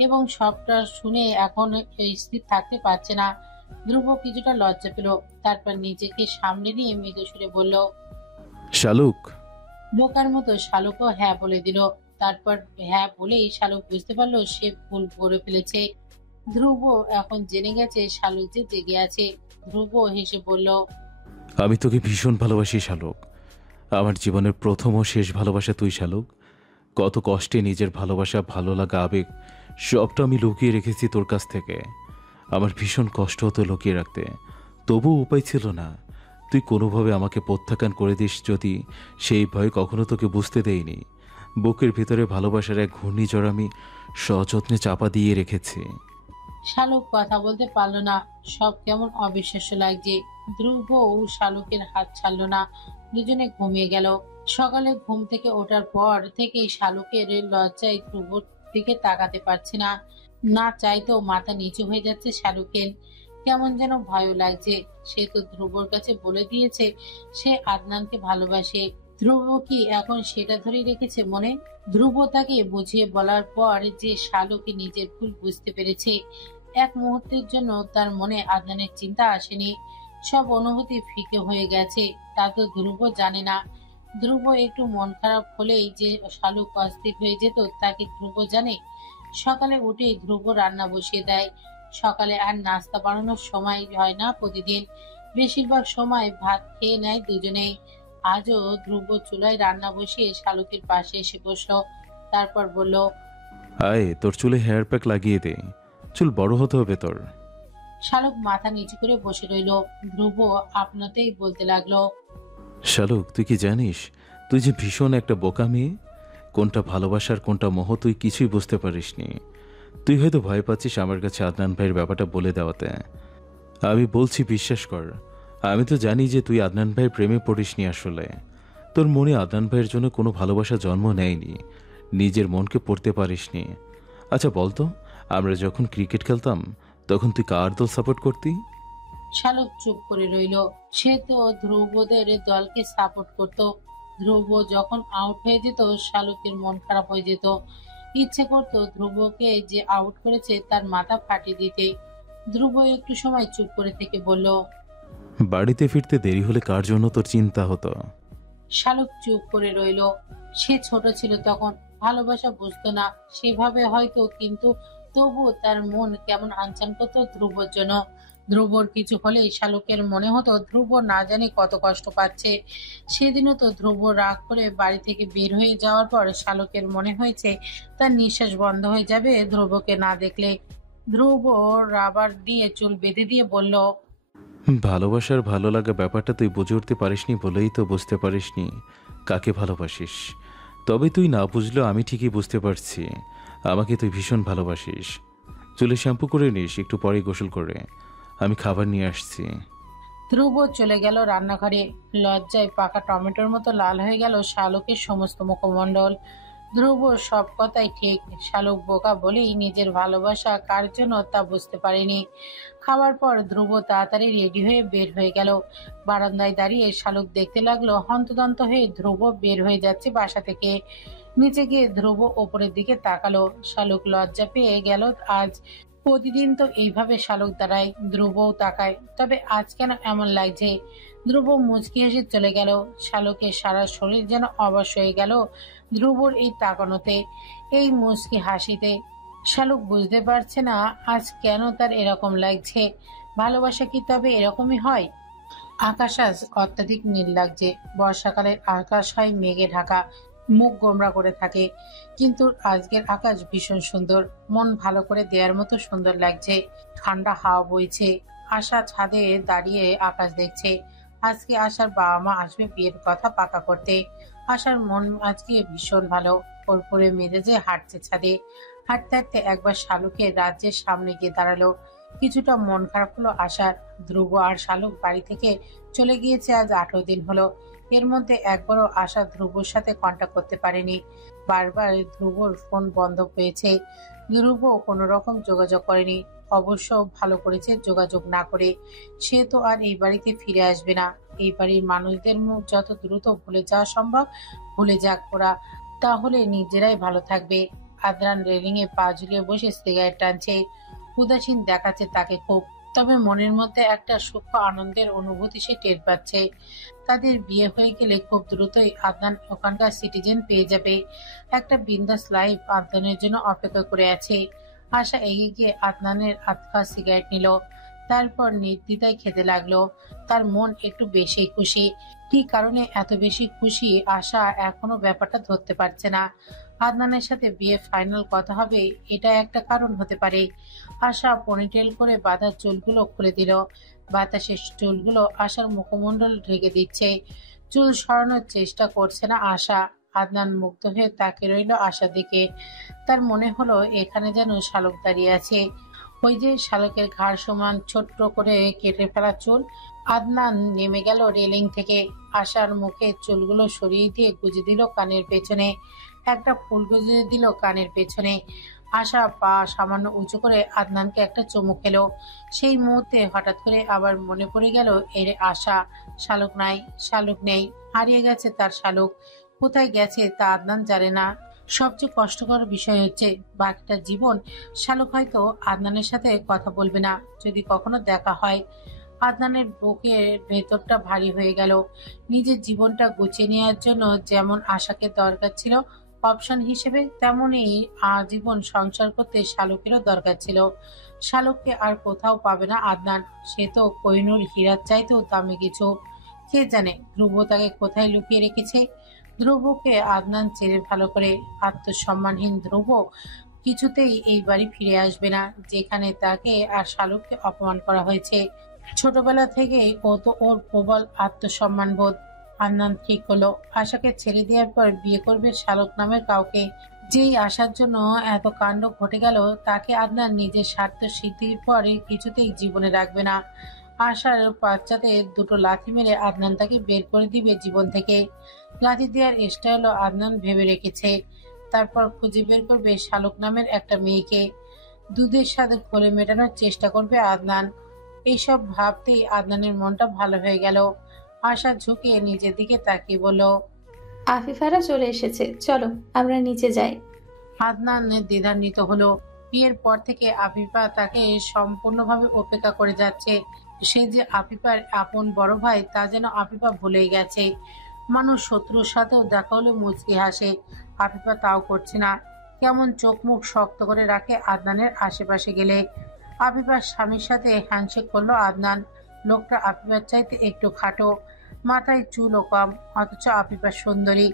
এবং সবটা শুনে এখন স্থির থাকতে পারছে না। ধ্রুব কিছুটা লজ্জা পেল, তারপর নিজেকে সামনে নিয়ে মৃদু সুরে বলল, শালুক। বোকার মতো শালুকও হ্যাঁ বলে দিল। তারপর হ্যাঁ বলেই শালুক বুঝতে পারলো সে ভুল করে ফেলেছে। ধ্রুব এখন জেনে গেছে শালুক যে জেগে আছে। ধ্রুব হেসে বলল, আমি তোকে ভীষণ ভালোবাসি শালুক। আমার জীবনের প্রথম ও শেষ ভালোবাসা তুই শালুক। কত কষ্টে নিজের ভালোবাসা, ভালো লাগা, আবেগ সবটা আমি লুকিয়ে রেখেছি তোর কাছ থেকে। আমার ভীষণ কষ্ট হতো লুকিয়ে রাখতে, তবুও উপায় ছিল না। তুই কোনোভাবে আমাকে প্রত্যাখ্যান করে দিস যদি, সেই ভয় কখনো তোকে বুঝতে দেইনি। বুকের ভিতরে ভালোবাসার এক ঘূর্ণিঝড় আমি সযত্নে চাপা দিয়ে রেখেছি। শালুক কথা বলতে পারলো না। সব কেমন অবিশ্বাস্য লাগছে। ধ্রুব ও শালুকের হাত ছাড়লো না। দুজনে ঘুমিয়ে গেল। সকালে ঘুম থেকে ওঠার পর থেকেই শালুকের লজ্জায় ধ্রুবর দিকে তাকাতে পারছে না। না চাইতেও মাথা নিচু হয়ে যাচ্ছে শালুকের। কেমন যেন ভয়ও লাগছে। সে তো ধ্রুবর কাছে বলে দিয়েছে সে আদনানকে ভালোবাসে। ধ্রুব কি এখন সেটা ধরে রেখেছে মনে? ধ্রুব তাকে বুঝিয়ে বলার পর যে শালুকে নিজের ভুল বুঝতে পেরেছে, এক মুহূর্তের জন্য তার মনে আদনানের চিন্তা আসেনি। সব অনুভূতি ফিকে হয়ে গেছে। তা তো ধ্রুব জানে না। ধ্রুব একটু মন খারাপ হলেই যে শালুক অস্থির হয়ে যেত তা কি ধ্রুব জানে? সকালে উঠে ধ্রুব রান্না বসিয়ে দেয়। সকালে আর নাস্তা বানানোর সময় হয় না প্রতিদিন। বেশিরভাগ সময় ভাত খেয়ে নেয় দুজনেই। আজও ধ্রুব চুলায় রান্না বসিয়ে শালুকের পাশে এসে বসলো। তারপর বলল, আয়, তোর চুলে হেয়ার প্যাক লাগিয়ে দে, চুল বড় হতে হবে তোর। শালুক মাথা নিচু করে বসে রইল। ধ্রুব আপনাতেই বলতে লাগলো, শালুক, তুই কি জানিস তুই যে ভীষণ একটা বোকা মেয়ে? কোনটা ভালোবাসার কোনটা মোহ তুই কিছুই বুঝতে পারিসনি। তুই হয়তো ভয় পাচ্ছিস আমার কাছে আদনান ভাইয়ের ব্যাপারটা বলে দেওয়াতে। আমি বলছি বিশ্বাস কর, আমি তো জানি যে তুই আদনান ভাইয়ের প্রেমে পড়িসনি। আসলে তোর মনে আদনান ভাইয়ের জন্য কোনো ভালোবাসা জন্ম নেয়নি, নিজের মনকে পড়তে পারিসনি। আচ্ছা বলতো, আমরা যখন ক্রিকেট খেলতাম তখন তুই কার দল সাপোর্ট করতি? শালুক চুপ করে রইল। সে তো ধ্রুবদের দলকে সাপোর্ট করত। ধ্রুব যখন আউট হয়ে যেত শালুকের মন খারাপ হয়ে যেত। ইচ্ছে করতো ধ্রুবকে যে আউট করেছে তার মাথা ফাটিয়ে দিতে। ধ্রুব একটু সময় চুপ করে থেকে বলল, বাড়িতে ফিরতে দেরি হলে কার জন্য তোর চিন্তা হতো? শালুক চুপ করে রইল। সে ছোট ছিল তখন, ভালোবাসা বুঝতো না সেভাবে হয়তো, কিন্তু তবুও তার মন কেমন আনচান করতো ধ্রুবর জন্য। ধ্রুবর কিছু হলেই শালুকের মনে হতো ধ্রুব না জানি কত কষ্ট পাচ্ছে। সেদিনও তো ধ্রুব রাগ করে বাড়ি থেকে বের হয়ে যাওয়ার পর শালুকের মনে হয়েছে তার নিঃশ্বাস বন্ধ হয়ে যাবে ধ্রুবকে না দেখলে। ধ্রুব রাবার দিয়ে চুল বেঁধে দিয়ে বলল, ভালোবাসার ভালো লাগা ব্যাপারটা তুই বুঝে উঠতে পারিসনি বলেই তো বুঝতে পারিসনি কাকে ভালোবাসিস। তবে তুই না বুঝলেও আমি ঠিকই বুঝতে পারছি আমাকে তুই ভীষণ ভালোবাসিস। চুলে শ্যাম্পু করে নিস, একটু পরে গোসল করে আমি খাবার নিয়ে আসছি। ধ্রুব চলে গেল রান্নাঘরে। লজ্জায় পাকা টমেটোর মতো লাল হয়ে গেল শালুকের সমস্ত মুখমণ্ডল। ধ্রুব সব কথাই ঠিক। শালুক বোকা বলেই নিজের ভালোবাসা কার জন্য তা বুঝতে পারেনি। খাওয়ার পর ধ্রুব তাড়াতাড়ি রেডি হয়ে বের হয়ে গেল। বারান্দায় দাঁড়িয়ে শালুক দেখতে লাগলো হন্তদন্ত হয়ে ধ্রুব বের হয়ে যাচ্ছে বাসা থেকে। নিচে গিয়ে ধ্রুব ওপরের দিকে তাকালো। শালুক লজ্জা পেয়ে গেল আজ। প্রতিদিন তো এইভাবে শালুক দাঁড়ায়, ধ্রুবও তাকায়, তবে আজ কেন এমন লাগছে? ধ্রুব মুচকি হেসে চলে গেল। শালুকের সারা শরীর যেন অবশ হয়ে গেল ধ্রুবর এই তাকানোতে, এই মুচকি হাসিতে। শালুক বুঝতে পারছে না আজ কেন তার এরকম লাগছে। ভালোবাসা কি তবে এরকমই হয়? আকাশ আজ অত্যাধিক নীল লাগছে। বর্ষাকালের আকাশ হয় মেঘে ঢাকা, মুখ গোমরা করে থাকে, কিন্তু আজকের আকাশ ভীষণ সুন্দর। মন ভালো করে দেওয়ার মতো সুন্দর লাগছে। ঠান্ডা হাওয়া বইছে। আশা ছাদে দাঁড়িয়ে আকাশ দেখছে। আজকে আশার বাবা মা আসবে বিয়ের কথা পাকা করতে। আশার মন আজকে ভীষণ ভালো। ফুরফুরে মেজাজে হাঁটছে ছাদে। হাঁটতে হাঁটতে একবার শালুকের রাজ্যের সামনে গিয়ে দাঁড়ালো। কিছুটা মন খারাপ হলো আশার। ধ্রুব আর শালুক বাড়ি থেকে চলে গিয়েছে আজ 18 দিন হলো। এর মধ্যে একবারও আশা ধ্রুবর সাথে কন্টাক্ট করতে পারেনি। বারবার ধ্রুবর ফোন বন্ধ পেয়েছে। ধ্রুব কোনো রকম যোগাযোগ করেনি। অবশ্য ভালো করেছে যোগাযোগ না করে। সে তো আর এই বাড়িতে ফিরে আসবে না। এই বাড়ির মানুষদের মুখ যত দ্রুত ভুলে যাওয়া সম্ভব ভুলে যাক ওরা, তাহলে নিজেরাই ভালো থাকবে। আদনান রেলিং এ পা ঝুলিয়ে বসে সিগারেট টানছে। উদাসীন দেখাচ্ছে তাকে খুব। তবে মনের মধ্যে একটা সূক্ষ্ম আনন্দের অনুভূতি সে টের পাচ্ছে। তাদের বিয়ে হয়ে গেলে খুব দ্রুতই আদনান ওখানকার সিটিজেন পেয়ে যাবে। একটা বিন্দাস লাইফ আদনানের জন্য অপেক্ষা করে আছে। আশা এগিয়ে গিয়ে আদনানের আধখা সিগারেট নিল, তারপর নির্দ্বিধায় খেতে লাগলো। তার মন একটু বেশি খুশি। কি কারণে এত বেশি খুশি আশা এখনো ব্যাপারটা ধরতে পারছে না। আদনানের সাথে বিয়ে ফাইনাল কথা হবে, এটা একটা কারণ হতে পারে। আশা পনিটেল করে বাঁধা চুলগুলো খুলে দিল। বাতাসের চুলগুলো আশার মুখমণ্ডল ঢেকে দিচ্ছে। চুল সরানোর চেষ্টা করছে না আশা। আদনান মুগ্ধ হয়ে তাকিয়ে রইল আশার দিকে। তার মনে হলো এখানে যেন শালক দাঁড়িয়ে আছে। ওই যে শালকের ঘাড় সমান ছোট্ট করে কেটে ফেলা চুল। আদনান নেমে গেল রেলিং থেকে। আশার মুখে চুলগুলো সরিয়ে দিয়ে গুজে দিল কানের পেছনে। একটা ফুল গুজে দিল কানের পেছনে। আশা পা সামান্য উঁচু করে আদনানকে একটা চুমু খেলো। সেই মুহূর্তে হঠাৎ করে আবার মনে পড়ে গেল এর আশা। শালক নাই, শালক নেই, হারিয়ে গেছে তার শালক। কোথায় গেছে তা আদনান জানে না। সবচেয়ে কষ্টকর বিষয় হচ্ছে বাকিটা জীবন শালক হয়তো আদনানের সাথে কথা বলবে না যদি কখনো দেখা হয়। আদনানের বুকের ভেতরটা ভারী হয়ে গেল। নিজের জীবনটা গুছিয়ে নেওয়ার জন্য যেমন আশাকে দরকার ছিল অপশন হিসেবে, তেমনি আজীবন সংসার করতে শালুকেরও দরকার ছিল। শালুককে আর কোথাও পাবে না আদনান। সে তো কোহিনূর হীরার চাইতেও দামি কিছু। কে জানে ধ্রুব তাকে কোথায় লুকিয়ে রেখেছে। ধ্রুবকে আদনান চেনে ভালো করে। আত্মসম্মানহীন ধ্রুব কিছুতেই এই বাড়ি ফিরে আসবে না যেখানে তাকে আর শালুককে অপমান করা হয়েছে। ছোটবেলা থেকেই ও তো ওর প্রবল আত্মসম্মান বোধ। আদনান ঠিক হলো আশাকে ছেড়ে দেওয়ার পর বিয়ে করবে শালক নামের কাউকে। যেই আশার জন্য এত কাণ্ড ঘটে গেল তাকে আদনান নিজের স্বার্থ সিদ্ধির পরে কিছুতেই জীবনে রাখবে না। আশার পাশ্চাতে দুটো লাথি মেরে আদনান তাকে বের করে দিবে জীবন থেকে। লাথি দেওয়ার স্টাইলও আদনান ভেবে রেখেছে। তারপর খুঁজে বের করবে শালক নামের একটা মেয়েকে। দুধের সাথে ঘোলে মেটানোর চেষ্টা করবে আদনান। এইসব ভাবতেই আদনানের মনটা ভালো হয়ে গেল। আশা ঝুঁকিয়ে নিজের দিকে তাকিয়ে বলল, আফিফারা চলে এসেছে, চলো আমরা নিচে যাই। আদনান দ্বিধান্বিত হলো। বিয়ের পর থেকে আফিফা তাকে সম্পূর্ণভাবে উপেক্ষা করে যাচ্ছে। সে যে আফিফার আপন বড় ভাই তা যেন আফিফা ভুলেই গেছে। মানুষ শত্রুর সাথেও দেখা হলে মুচকি হাসে, আফিফা তাও করছে না। কেমন চোখ মুখ শক্ত করে রাখে আদনানের আশেপাশে গেলে। আফিফার স্বামীর সাথে হ্যান্ডশেক করলো আদনান। লোকটা আফিফার চাইতে একটু খাটো, মাথায় চুলও কম, অথচ আফিফা সুন্দরী।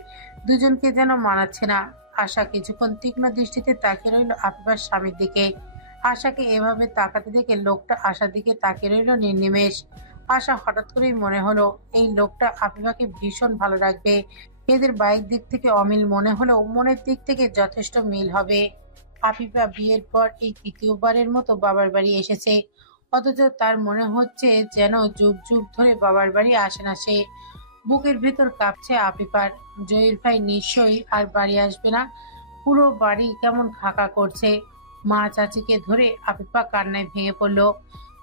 দুজনকে যেন মানাচ্ছে না। আশা কিছুক্ষণ তীক্ষ্ণ দৃষ্টিতে তাকিয়ে রইল আফিফার স্বামীর দিকে। আশাকে এভাবে তাকাতে দেখে লোকটা আশার দিকে তাকিয়ে রইল নির্নিমেষ। আশা হঠাৎ করেই মনে হলো এই লোকটা আফিফাকে ভীষণ ভালো রাখবে। এদের বাইরের দিক থেকে অমিল মনে হলেও মনের দিক থেকে যথেষ্ট মিল হবে। আফিফা বিয়ের পর এই তৃতীয়বারের মতো বাবার বাড়ি এসেছে, অথচ তার মনে হচ্ছে যেন যুগ যুগ ধরে বাবার বাড়ি আসে না সে। বুকের ভেতর কাঁপছে আফিফার। জয়ের ভাই নিশ্চয়ই আর বাড়ি আসবে না। পুরো বাড়ি কেমন খাকা করছে। মা চাচিকে ধরে আফিফা কান্নায় ভেঙে পড়ল।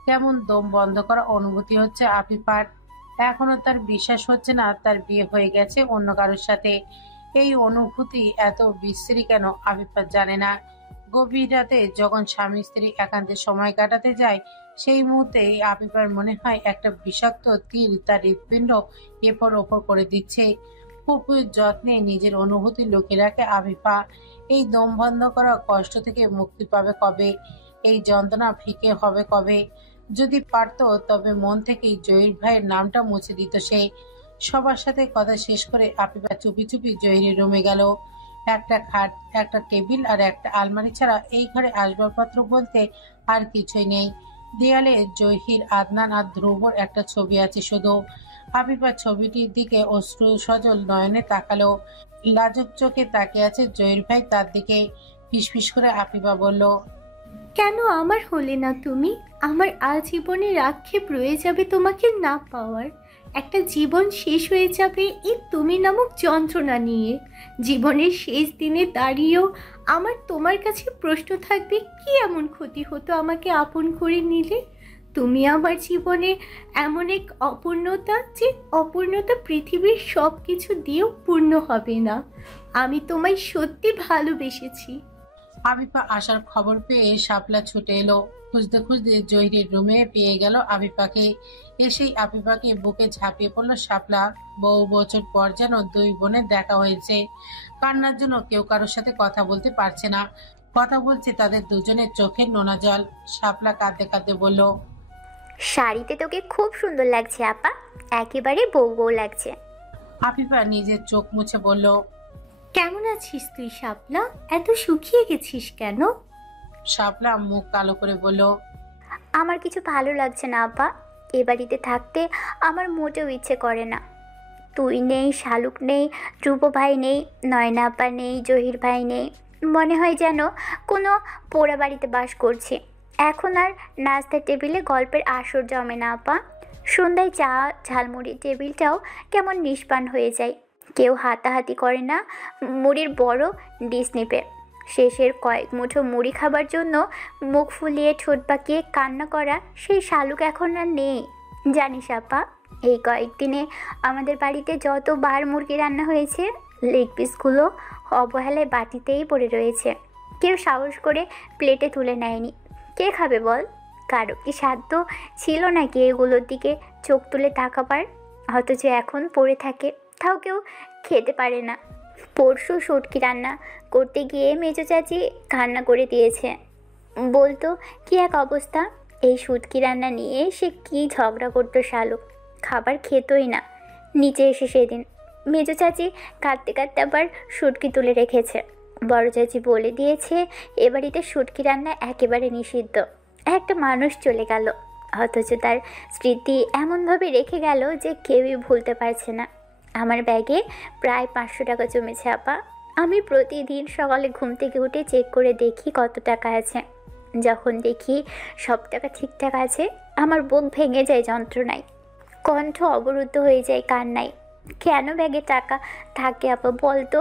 কেমন দম বন্ধ করা অনুভূতি হচ্ছে আফিফার। এখনো তার বিশ্বাস হচ্ছে না তার বিয়ে হয়ে গেছে অন্য কারোর সাথে। এই অনুভূতি এত বিশ্রী কেন আফিফা জানে না। গভীর রাতে যখন স্বামী স্ত্রী একান্তে সময় কাটাতে যায় সেই মুহূর্তে আফিফার মনে হয় একটা বিষাক্ত তীর তার হৃৎপিণ্ড এপর ওপর করে দিচ্ছে। খুব যত্নে নিজের অনুভূতি লুকিয়ে রাখে আফিফা। এই দম বন্ধ করা কষ্ট থেকে মুক্তি পাবে কবে? এই যন্ত্রণা ফিকে হবে কবে? যদি পারতো তবে মন থেকেই জহির ভাইয়ের নামটা মুছে দিত সে। সবার সাথে কথা শেষ করে আফিফা চুপি চুপি জহিরের রুমে গেল। একটা খাট, একটা টেবিল আর একটা আলমারি ছাড়া এই ঘরে আসবাবপত্র বলতে আর কিছুই নেই। দেয়ালে জহির, আদনান আর ধ্রুবর একটা ছবি আছে শুধু। আফিফা ছবিটির দিকে অশ্রু সজল নয়নে তাকালো। লাজুক চোখে তাকিয়ে আছে জহির ভাই তার দিকে। ফিসফিস করে আফিফা বলল, কেন আমার হলে না তুমি? আমার আজীবনের আক্ষেপ রয়ে যাবে তোমাকে না পাওয়ার। একটা জীবন শেষ হয়ে যাবে এই তুমি নামক যন্ত্রণা নিয়ে। জীবনের শেষ দিনে দাঁড়িয়েও আমার তোমার কাছে প্রশ্ন থাকবে, কি এমন ক্ষতি হতো আমাকে আপন করে নিলে? তুমি আমার জীবনে এমন এক অপূর্ণতা, যে অপূর্ণতা পৃথিবীর সব কিছু দিয়েও পূর্ণ হবে না। আমি তোমায় সত্যি ভালোবেসেছি। আবিফা আসার খবর পেয়ে শাপলা ছুটে এলো। খুঁজতে খুঁজতে জহিরের রুমে পেয়ে গেল আবিফাকে। এসেই আবিফাকে বুকে ঝাঁপিয়ে পড়লো শাপলা। বহু বছর পর যেন দুই বোনের দেখা হয়েছে। কান্নার জন্য কেউ কারোর সাথে কথা বলতে পারছে না। কথা বলছে তাদের দুজনের চোখের নোনা জল। শাপলা কাঁদতে কাঁদতে বলল, শাড়িতে তোকে খুব সুন্দর লাগছে আপা, একেবারে বউ বউ লাগছে। আবিফা নিজের চোখ মুছে বলল, কেমন আছিস তুই শাপলা? এত শুকিয়ে গেছিস কেন? শাপলা মুখ কালো করে বলল, আমার কিছু ভালো লাগছে না আপা, এ বাড়িতে থাকতে আমার মোটেও ইচ্ছে করে না। তুই নেই, শালুক নেই, ধ্রুব ভাই নেই, নয়না আপা নেই, জহির ভাই নেই, মনে হয় যেন কোনো পোড়া বাড়িতে বাস করছি। এখন আর নাস্তার টেবিলে গল্পের আসর জমে না আপা। সন্ধ্যায় চা ঝালমুড়ির টেবিলটাও কেমন নিষ্পান হয়ে যায়। কেউ হাতাহাতি করে না মুড়ির বড় ডিশ নিপে। শেষের কয়েক মুঠো মুড়ি খাবার জন্য মুখ ফুলিয়ে ঠোঁট বাঁকিয়ে কান্না করা সেই শালুক এখন আর নেই। জানিস আপা, এই কয়েকদিনে আমাদের বাড়িতে যতবার মুরগি রান্না হয়েছে, লেগ পিসগুলো অবহেলায় বাটিতেই পড়ে রয়েছে। কেউ সাহস করে প্লেটে তুলে নেয়নি। কে খাবে বল? কারো কি সাধ্য ছিল নাকি এগুলোর দিকে চোখ তুলে তাকাবার? অথচ এখন পড়ে থাকে, তাও কেউ খেতে পারে না। পরশু শুটকি রান্না করতে গিয়ে মেজো চাচি কান্না করে দিয়েছে। বলতো কি এক অবস্থা। এই শুটকি রান্না নিয়ে সে কি ঝগড়া করতো শালুক, খাবার খেতই না। নিচে এসে সেদিন মেজো চাচি কাঁদতে কাঁদতে আবার শুটকি তুলে রেখেছে। বড় চাচি বলে দিয়েছে এ বাড়িতে শুটকি রান্না একেবারে নিষিদ্ধ। একটা মানুষ চলে গেল, অথচ তার স্মৃতি এমনভাবে রেখে গেল যে কেউই ভুলতে পারছে না। আমার ব্যাগে প্রায় 500 টাকা জমেছে আপা। আমি প্রতিদিন সকালে ঘুম থেকে উঠে চেক করে দেখি কত টাকা আছে। যখন দেখি সব টাকা ঠিকঠাক আছে, আমার বুক ভেঙে যায় যন্ত্রণায়, কণ্ঠ অবরুদ্ধ হয়ে যায় কান্নায়। কেন ব্যাগে টাকা থাকে আপা বলতো?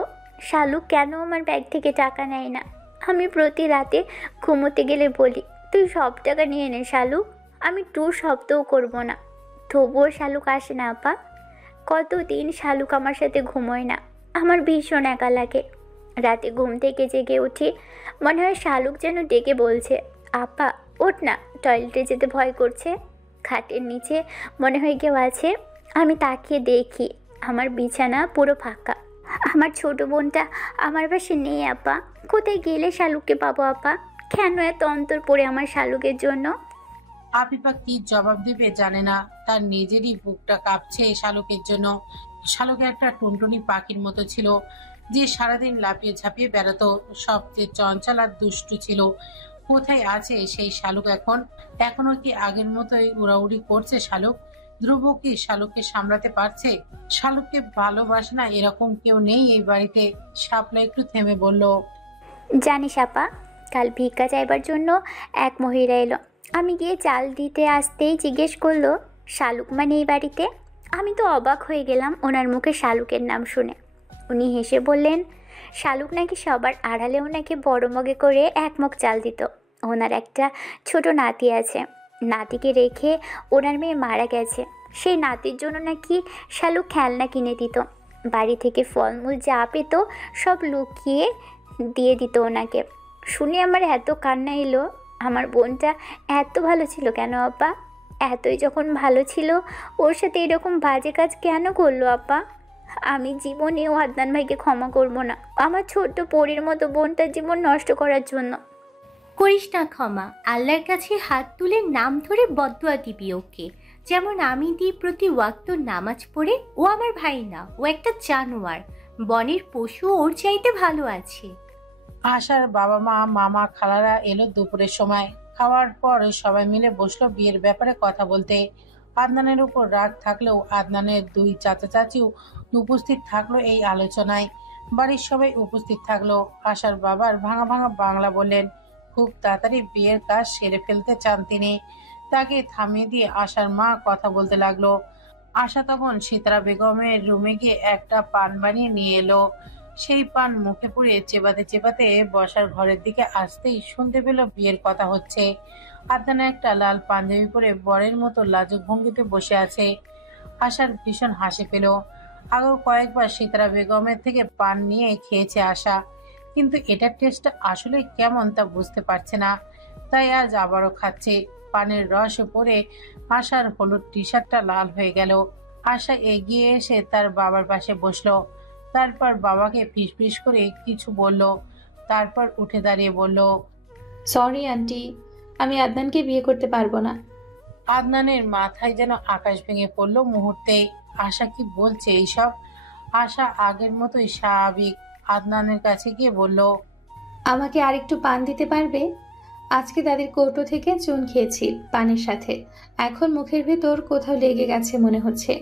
শালু কেন আমার ব্যাগ থেকে টাকা নেয় না? আমি প্রতি রাতে ঘুমোতে গেলে বলি, তুই সব টাকা নিয়ে নে শালু, আমি টুর শব্দও করব না। তবুও শালুক আসে না আপা। কতদিন শালুক আমার সাথে ঘুমোয় না। আমার ভীষণ একা লাগে। রাতে ঘুম থেকে জেগে উঠি, মনে হয় শালুক যেন ডেকে বলছে, আপা ওঠ না, টয়লেটে যেতে ভয় করছে। খাটের নিচে মনে হয় কেউ আছে। আমি তাকিয়ে দেখি আমার বিছানা পুরো ফাঁকা। আমার ছোট বোনটা আমার পাশে নেই আপা। কোথায় গেলে শালুককে পাবো আপা? কেন এত অন্তর পড়ে আমার শালুকের জন্য? আবিফা কি জবাব দিবে জানে না। তার নিজেরই বুকটা কাঁপছে শালুকের জন্য। শালুক একটা টুনটুনি পাখির মতো ছিল, যে সারাদিন লাফিয়ে ঝাঁপিয়ে বেড়াতো, সবচেয়ে চঞ্চল আর দুষ্টু ছিল। কোথায় আছে সেই শালুক এখন? এখনো কি আগের মতোই উড়াউড়ি করছে শালুক? ধ্রুব কি শালুককে সামলাতে পারছে? শালুককে ভালোবাসে না এরকম কেউ নেই এই বাড়িতে। শাপলা একটু থেমে বলল, জানিস আপা, কাল ভিক্ষা চাইবার জন্য এক মহিলা এলো। আমি গিয়ে চাল দিতে আসতেই জিজ্ঞেস করলো, শালুক মানে এই বাড়িতে? আমি তো অবাক হয়ে গেলাম ওনার মুখে শালুকের নাম শুনে। উনি হেসে বললেন, শালুক নাকি সবার আড়ালে ওনাকে বড় মগে করে এক মগ চাল দিত। ওনার একটা ছোট নাতি আছে, নাতিকে রেখে ওনার মেয়ে মারা গেছে। সেই নাতির জন্য নাকি শালুক খেলনা কিনে দিত। বাড়ি থেকে ফলমূল যা পেত সব লুকিয়ে দিয়ে দিত ওনাকে। শুনে আমার এত কান্না এলো। আমার বোনটা এত ভালো ছিল কেন আপা? এতই যখন ভালো ছিল, ওর সাথে এরকম বাজে কাজ কেন করলো আপা? আমি জীবনেও আদনান ভাইকে ক্ষমা করব না, আমার ছোট্ট পরীর মতো বোনটার জীবন নষ্ট করার জন্য। করিস না ক্ষমা, আল্লাহর কাছে হাত তুলে নাম ধরে বদদুয়া দিবি ওকে। যেমন আমি দিই প্রতি ওয়াক্ত নামাজ পড়ে। ও আমার ভাই না, ও একটা জানোয়ার, বনের পশু, ওর চাইতে ভালো আছে। আশার বাবা মা, মামা, খালারা এলো দুপুরের সময়। খাওয়ার পর সবাই মিলে বসলো বিয়ের ব্যাপারে কথা বলতে। আদনানের উপর রাগ থাকলেও আদনানের দুই চাচা চাচিও উপস্থিত থাকলো এই আলোচনায়। বাড়ির সবাই উপস্থিত থাকলো। আশার বাবার ভাঙা ভাঙা বাংলা বললেন, খুব তাড়াতাড়ি বিয়ের কাজ সেরে ফেলতে চান তিনি। তাকে থামিয়ে দিয়ে আশার মা কথা বলতে লাগলো। আশা তখন সিতারা বেগমের রুমে গিয়ে একটা পান বানিয়ে নিয়ে এলো। সেই পান মুখে পুড়ে চেবাতে চেবাতে বসার ঘরের দিকে আসতেই শুনতে পেল বিয়ের কথা হচ্ছে। আদনান একটা লাল পাঞ্জাবি পরে বরের মতো লাজুক ভঙ্গিতে বসে আছে। আশার ভীষণ হাসি পেল। আগেও কয়েকবার সিতারা বেগমের থেকে পান নিয়ে খেয়েছে আশা, কিন্তু এটার টেস্ট আসলে কেমন তা বুঝতে পারছে না। তাই আজ আবারও খাচ্ছে। পানের রসে পড়ে আশার হলুদ টি শার্টটা লাল হয়ে গেল। আশা এগিয়ে এসে তার বাবার পাশে বসলো। তারপর বাবাকে ফিসফিস করে কিছু বলল। তারপর উঠে দাঁড়িয়ে বলল, সরি আন্টি, আমি আদনানকে বিয়ে করতে পারবো না। আদনানের মাথায় যেন আকাশ ভেঙে পড়লো মুহূর্তেই। আশা কি বলছে এইসব? আশা আগের মতোই স্বাভাবিক আদনানের কাছে গিয়ে বলল, আমাকে আরেকটু পান দিতে পারবে? আজকে দাদির কৌটো থেকে চুন খেয়েছি পানের সাথে, এখন মুখের ভেতর কোথাও লেগে গেছে মনে হচ্ছে।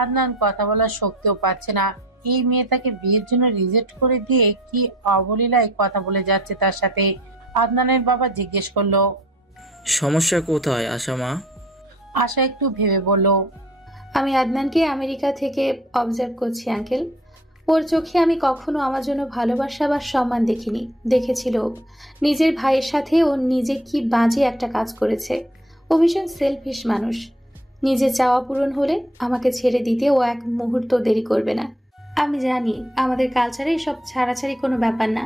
আদনান কথা বলার শক্তিও পাচ্ছে না। এই মেয়ে তাকে বিয়ের জন্য রিজেক্ট করে দিয়ে কি অবলীলায় কথা বলে যাচ্ছে তার সাথে। আদনানের বাবা জিজ্ঞেস করলো, সমস্যা কোথায় আশা মা? আশা একটু ভেবে বলল, আমি আদনানকে আমেরিকা থেকে অবজার্ভ করছি আঙ্কেল। ওর চোখে আমি কখনো আমার জন্য ভালোবাসা বা সম্মান দেখিনি। দেখেছিল নিজের ভাইয়ের সাথে ও নিজে কি বাজে একটা কাজ করেছে। ও ভীষণ সেলফিশ মানুষ। নিজের চাওয়া পূরণ হলে আমাকে ছেড়ে দিতে ও এক মুহূর্ত দেরি করবে না। আমি জানি আমাদের কালচারে এসব ছাড়াছাড়ি কোনো ব্যাপার না,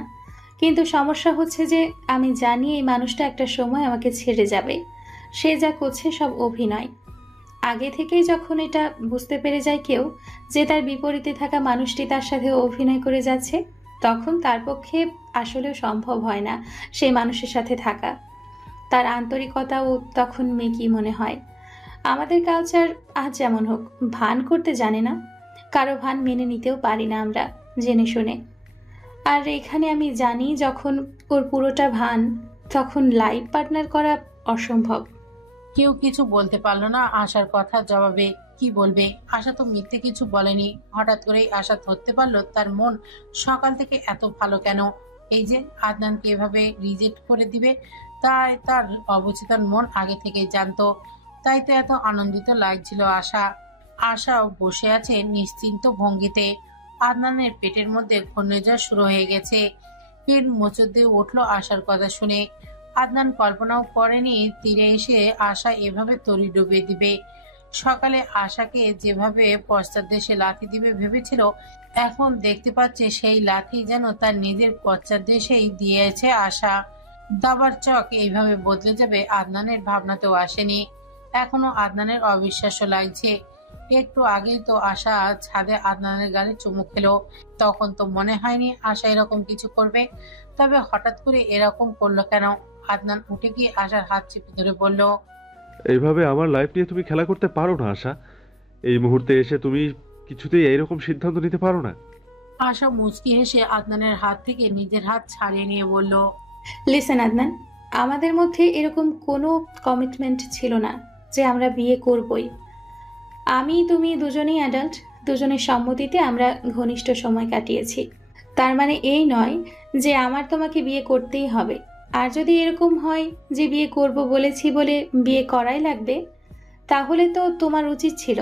কিন্তু সমস্যা হচ্ছে যে আমি জানি এই মানুষটা একটা সময় আমাকে ছেড়ে যাবে। সে যা করছে সব অভিনয়। আগে থেকেই যখন এটা বুঝতে পেরে যায় কেউ যে তার বিপরীতে থাকা মানুষটি তার সাথে অভিনয় করে যাচ্ছে, তখন তার পক্ষে আসলেও সম্ভব হয় না সেই মানুষের সাথে থাকা। তার আন্তরিকতাও তখন মেকি মনে হয়। আমাদের কালচার আজ যেমন হোক ভান করতে জানে না, কারো ভান মেনে নিতেও পারি না আমরা জেনে শুনে। আর এখানে আমি জানি যখন ওর পুরোটা ভান, তখন লাইফ পার্টনার করা অসম্ভব। কেউ কিছু বলতে পারলো না আশার কথা জবাবে। কি বলবে? আশা তো মিথ্যে কিছু বলেনি। হঠাৎ করেই আশা ধরতে পারলো তার মন সকাল থেকে এত ভালো কেন। এই যে আদনানকে এভাবে রিজেক্ট করে দিবে, তাই তার অবচেতন মন আগে থেকেই জানতো। তাই তো এত আনন্দিত লাগছিল আশাও বসে আছে নিশ্চিন্ত ভঙ্গিতে। আদনানের পেটের মধ্যে ঘূর্ণিঝড় শুরু হয়ে গেছে। পেট মোচড় দিয়ে উঠলো আশার কথা শুনে। আদনান কল্পনাও করেনি তীরে এসে আশা এভাবে তরি ডুবিয়ে দিবে। সকালে আশাকে যেভাবে পশ্চাৎ দেশে লাথি দিবে ভেবেছিল, এখন দেখতে পাচ্ছে সেই লাথি যেন তার নিজের পশ্চাৎ দেশেই দিয়েছে আশা। দাবার চক এইভাবে বদলে যাবে আদনানের ভাবনাতেও আসেনি। এখনো আদনানের অবিশ্বাস্য লাগছে। একটু আগেই তো আশা ছাদে আদনানের গালে চুমু খেলো, তখন তো মনে হয়নি আশা এরকম কিছু করবে। তবে হঠাৎ করে এরকম করলো কেন? আদনান উঠে গিয়ে আশার হাত চেপে ধরে বলল, এইভাবে আমার লাইফ নিয়ে তুমি খেলা করতে পারো না আশা। এই মুহূর্তে এসে তুমি কিছুতেই এইরকম সিদ্ধান্ত নিতে পারো না। আশা মুচকি হেসে আদনানের হাত থেকে নিজের হাত ছাড়িয়ে নিয়ে বলল, লিসেন আদনান, আমাদের মধ্যে এরকম কোনো কমিটমেন্ট ছিল না যে আমরা বিয়ে করবই। আমি তুমি দুজনেই অ্যাডাল্ট, দুজনের সম্মতিতে আমরা ঘনিষ্ঠ সময় কাটিয়েছি। তার মানে এই নয় যে আমার তোমাকে বিয়ে করতেই হবে। আর যদি এরকম হয় যে বিয়ে করব বলেছি বলে বিয়ে করাই লাগবে, তাহলে তো তোমার উচিত ছিল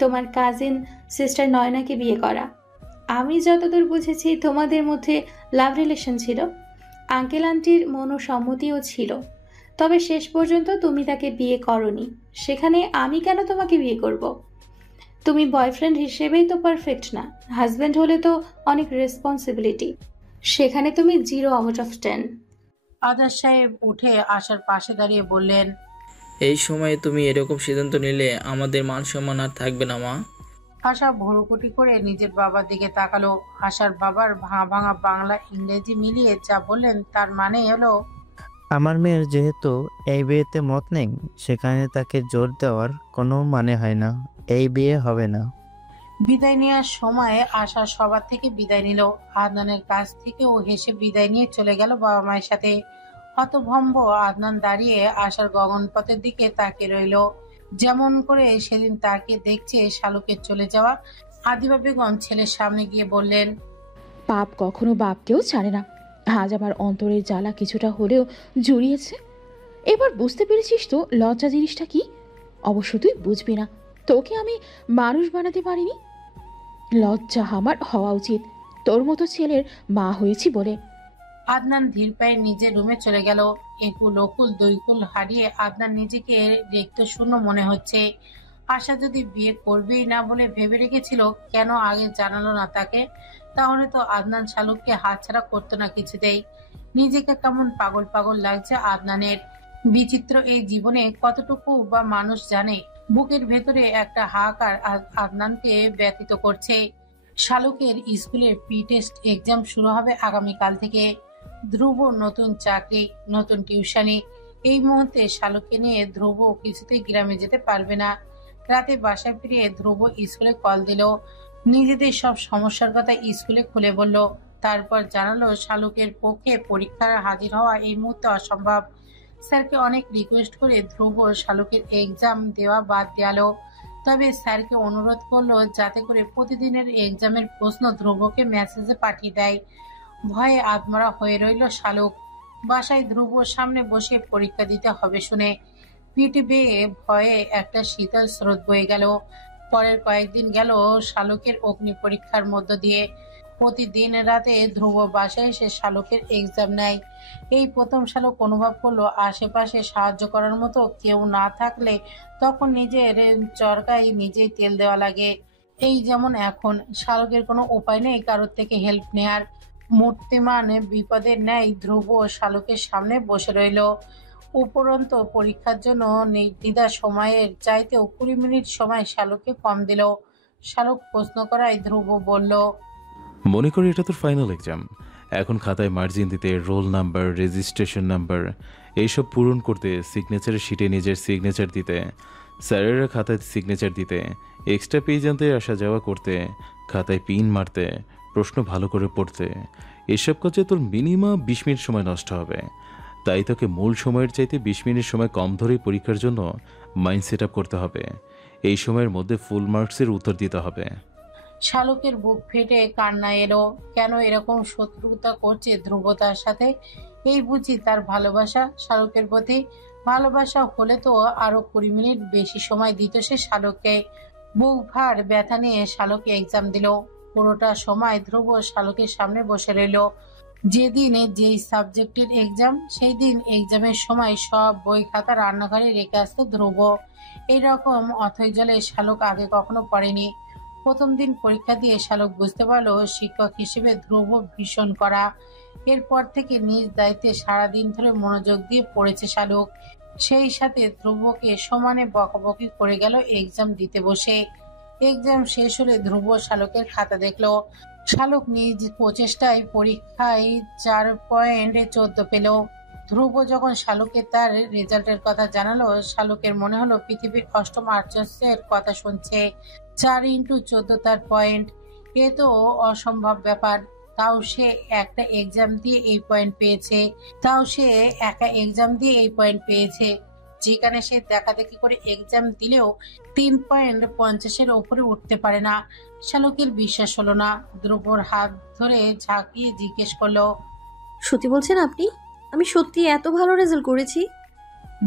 তোমার কাজিন সিস্টার নয়নাকে বিয়ে করা। আমি যতদূর বুঝেছি তোমাদের মধ্যে লাভ রিলেশন ছিল, আঙ্কেল আন্টির মনোসম্মতিও ছিল। তবে শেষ পর্যন্ত তুমি তাকে বিয়ে করনি। সেখানে আমি কেন তোমাকে বিয়ে করব? তুমি বয়ফ্রেন্ড হিসেবেই তো পারফেক্ট না, হাজব্যান্ড হলে তো অনেক রেসপন্সিবিলিটি। সেখানে তুমি 0 আউট অফ 10। আদার সাহেব উঠে আশার পাশে দাঁড়িয়ে বললেন, এই সময়ে তুমি এরকম সিদ্ধান্ত নিলে আমাদের মান সম্মান আর থাকবে না মা। আশা ভুরুকুটি করে নিজের বাবার দিকে তাকালো। আশার বাবার ভাঙা ভাঙা বাংলা ইংরেজি মিলিয়ে যা বললেন তার মানে হলো, আমার মেয়ের যেহেতু এই বিয়েতে মত নেই, সেখানে তাকে জোর দেওয়ার কোনো মানে হয় না। এই বিয়ে হবে না। বিদায় নেওয়ার সময় আশা সবার থেকে বিদায় নিল। আদনানের কাছ থেকেও হেসে বিদায় নিয়ে চলে গেল বাবা মায়ের সাথে। হতভম্ব আদনান দাঁড়িয়ে আশার গগনপথের দিকে তাকিয়ে রইল, যেমন করে সেদিন তাকে দেখছে শালুকের চলে যাওয়া। আদিবা বেগম ছেলের সামনে গিয়ে বললেন, পাপ কখনো বাপকেও ছাড়ে না। আজ আমার অন্তরের জ্বালা কিছুটা হলেও জুড়িয়েছে। এবার বুঝতে পেরেছিস তো লজ্জা জিনিসটা কি? অবশ্য তুই বুঝবি না, তোকে আমি মানুষ বানাতে পারিনি। লজ্জা আমার হওয়া উচিত, তোর মতো ছেলের মা হয়েছি বলে। আদনান ধীর পায়ে নিজের রুমে চলে গেল। একুল ওকুল দৈকুল হারিয়ে আদনান নিজেকে রিক্ত শূন্য মনে হচ্ছে। আশা যদি বিয়ে করবেই না বলে ভেবে রেখেছিল, কেন আগে জানালো না তাকে? তাহলে তো আদনান শালুককে হাতছাড়া করতো না কিছুতেই। নিজেকে কেমন পাগল পাগল লাগছে আদনানের। বিচিত্র এই জীবনে কতটুকু বা মানুষ জানে। বুকের ভেতরে একটা হাহাকার আদনানকে ব্যতীত করছে। শালুকের স্কুলের প্রি টেস্ট এক্সাম শুরু হবে আগামীকাল থেকে। ধ্রুব নতুন চাকরি, নতুন টিউশনি। এই মুহূর্তে শালুককে নিয়ে ধ্রুব কিছুতেই গ্রামে যেতে পারবে না। রাতে বাসায় ফিরে ধ্রুব স্কুলে কল দিল। নিজেদের সব সমস্যার কথা স্কুলে খুলে বলল। তারপর জানালো শালুকের পক্ষে পরীক্ষার হাজির হওয়া এই মুহূর্তে অসম্ভব। স্যারকে অনেক রিকোয়েস্ট করে ধ্রুব শালুকের এক্সাম দেওয়া বাদ দেওয়ালো। তবে স্যারকে অনুরোধ করলো যাতে করে প্রতিদিনের এক্সামের প্রশ্ন ধ্রুবকে মেসেজে পাঠিয়ে দেয়। ভয়ে আত্মরা হয়ে রইল শালুক। বাসায় ধ্রুবর সামনে বসে পরীক্ষা দিতে হবে শুনে পিঠে বেয়ে ভয়ে একটা শীতল স্রোত বয়ে গেল। পরের কয়েকদিন গেল শালুকের অগ্নি পরীক্ষার মধ্য দিয়ে। প্রতিদিন রাতে ধ্রুব বাসায় এসে শালুকের এক্সাম নেয়। এই প্রথম শালুক অনুভব করলো আশেপাশে সাহায্য করার মতো কেউ না থাকলে তখন নিজের চরকায় নিজেই তেল দেওয়া লাগে। এই যেমন এখন শালুকের কোনো উপায় নেই কারোর থেকে হেল্প নেয়ার। মূর্তিমান বিপদের ন্যায় ধ্রুব শালুকের সামনে বসে রইল। উপরন্ত পরীক্ষার জন্য নির্দ্বিধা সময়ের চাইতেও 20 মিনিট সময় শালুককে কম দিল। শালুক প্রশ্ন করায় ধ্রুব বলল, মনে করি এটা তোর ফাইনাল এক্সাম। এখন খাতায় মার্জিন দিতে, রোল নাম্বার, রেজিস্ট্রেশন নাম্বার এইসব পূরণ করতে, সিগনেচারের শিটে নিজের সিগনেচার দিতে, স্যারেরা খাতায় সিগনেচার দিতে, এক্সট্রা পেজ আনতে আসা যাওয়া করতে, খাতায় পিন মারতে, প্রশ্ন ভালো করে পড়তে, এসব কাজে তোর মিনিমাম 20 মিনিট সময় নষ্ট হবে। তাই তোকে মূল সময়ের চাইতে 20 মিনিট সময় কম ধরেই পরীক্ষার জন্য মাইন্ড সেট আপ করতে হবে। এই সময়ের মধ্যে ফুল মার্কসের উত্তর দিতে হবে। শালুকের বুক ফেটে কান্না এলো। কেন এরকম শত্রুতা করছে ধ্রুব তার সাথে? এই বুঝি তার ভালোবাসা শালুকের প্রতি। ভালোবাসা হলে তো আরো 20 মিনিট বেশি সময় দিত সে শালুককে। বুক ভার ব্যথা নিয়ে শালুকে এক্সাম দিল। পুরোটা সময় ধ্রুব শালুকের সামনে বসে রইল। যেদিন যেই সাবজেক্টের এক্সাম সেই দিন এক্সামের সময় সব বই খাতা রান্নাঘরে রেখে আসতো ধ্রুব। এইরকম অথৈ জলে শালুক আগে কখনো পড়েনি। প্রথম দিন পরীক্ষা দিয়ে শালুক বুঝতে পারলো শিক্ষক হিসেবে ধ্রুব ভীষণ কড়া। এরপর থেকে নিজ দায়িত্বে সারাদিন ধরে মনোযোগ দিয়ে পড়েছে শালুক। সেই সাথে ধ্রুবকে সমানে বকাবকি করে গেল এক্সাম দিতে বসে। এক্সাম শেষ হলে ধ্রুব শালুকের খাতা দেখলো। শালুক নিজ প্রচেষ্টায় পরীক্ষায় 4.14 পেল। ধ্রুব যখন শালুকে তার রেজাল্টের কথা জানালো, শালুকের মনে হলো পৃথিবীর অষ্টম আশ্চর্যের কথা শুনছে। 4x14 তার পয়েন্ট। এ তো অসম্ভব ব্যাপার। তাও সে একা এক্সাম দিয়ে এই পয়েন্ট পেয়েছে। যেখানে সে দেখাদেখি করে এক্সাম দিলেও 3.50 ওপরে উঠতে পারে না। শালুকের বিশ্বাস হলো না। ধ্রুবর হাত ধরে ঝাঁকিয়ে জিজ্ঞেস করলো, সত্যি বলছেন আপনি? আমি সত্যি এত ভালো রেজাল্ট করেছি?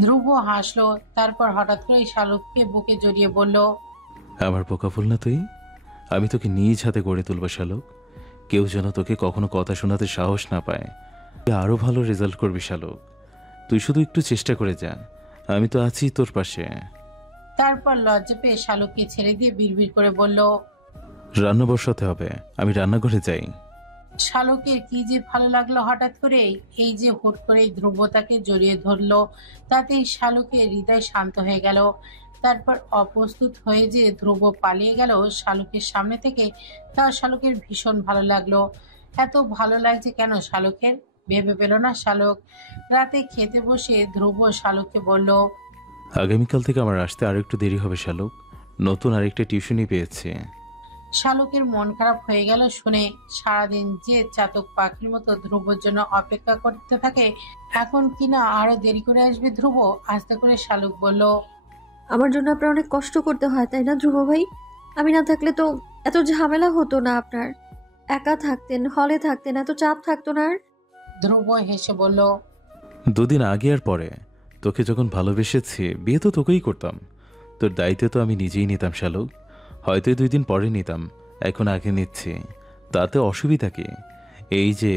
ধ্রুব হাসলো। তারপর হঠাৎ করে শালুককে বুকে জড়িয়ে বলল, আমার বোকা ফুল না তুই? আমি তোকে নিজ হাতে গড়ে তুলব শালুক। কেউ যেন তোকে কখনো কথা শোনাতে সাহস না পায়। তুই আরো ভালো রেজাল্ট করবি শালুক। তুই শুধু একটু চেষ্টা করে যা, আমি তো আছি তোর পাশে। তারপর লজ্জা পেয়ে শালুককে ছেড়ে দিয়ে বিড়বিড় করে বলল, রান্না বসাতে হবে, আমি রান্নাঘরে যাই। শালুকের কি যে ভালো লাগলো হঠাৎ করে। এই যে হুট করে ধ্রুব তাকে জড়িয়ে ধরলো, তাতেই শালুকের হৃদয় শান্ত হয়ে গেল। তারপর অপ্রস্তুত হয়ে যে ধ্রুব পালিয়ে গেল শালুকের সামনে থেকে, তার শালুকের ভীষণ ভালো লাগলো। এত ভালো লাগছে কেন শালুকের, ভেবে পেল না শালুক। রাতে খেতে বসে ধ্রুব শালুককে বলল, আগামীকাল থেকে আমার আসতে আর একটু দেরি হবে শালুক। নতুন আরেকটা টিউশনি পেয়েছি। শালুকের মন খারাপ হয়ে গেল শুনে। সারাদিন যে চাতক পাখির মতো ধ্রুবর জন্য অপেক্ষা করতে থাকে, এখন কিনা আরো দেরি করে আসবে ধ্রুব। আস্তে করে শালুক বলল, আমার জন্য আপনার অনেক কষ্ট করতে হয় তাই না ধ্রুব ভাই? আমি না থাকলে তো এত ঝামেলা হতো না আপনার। একা থাকতেন, হলে থাকতেন, এত চাপ থাকতো না আর। ধ্রুব হেসে বলল, 2 দিন আগে আর পরে তোকে যখন ভালোবেসেছি, বিয়ে তো তোকেই করতাম। তোর দায়িত্ব তো আমি নিজেই নিতাম শালুক। হয়তো 2 দিন পরে নিতাম, এখন আগে নিচ্ছি। তাতে অসুবিধা কি? এই যে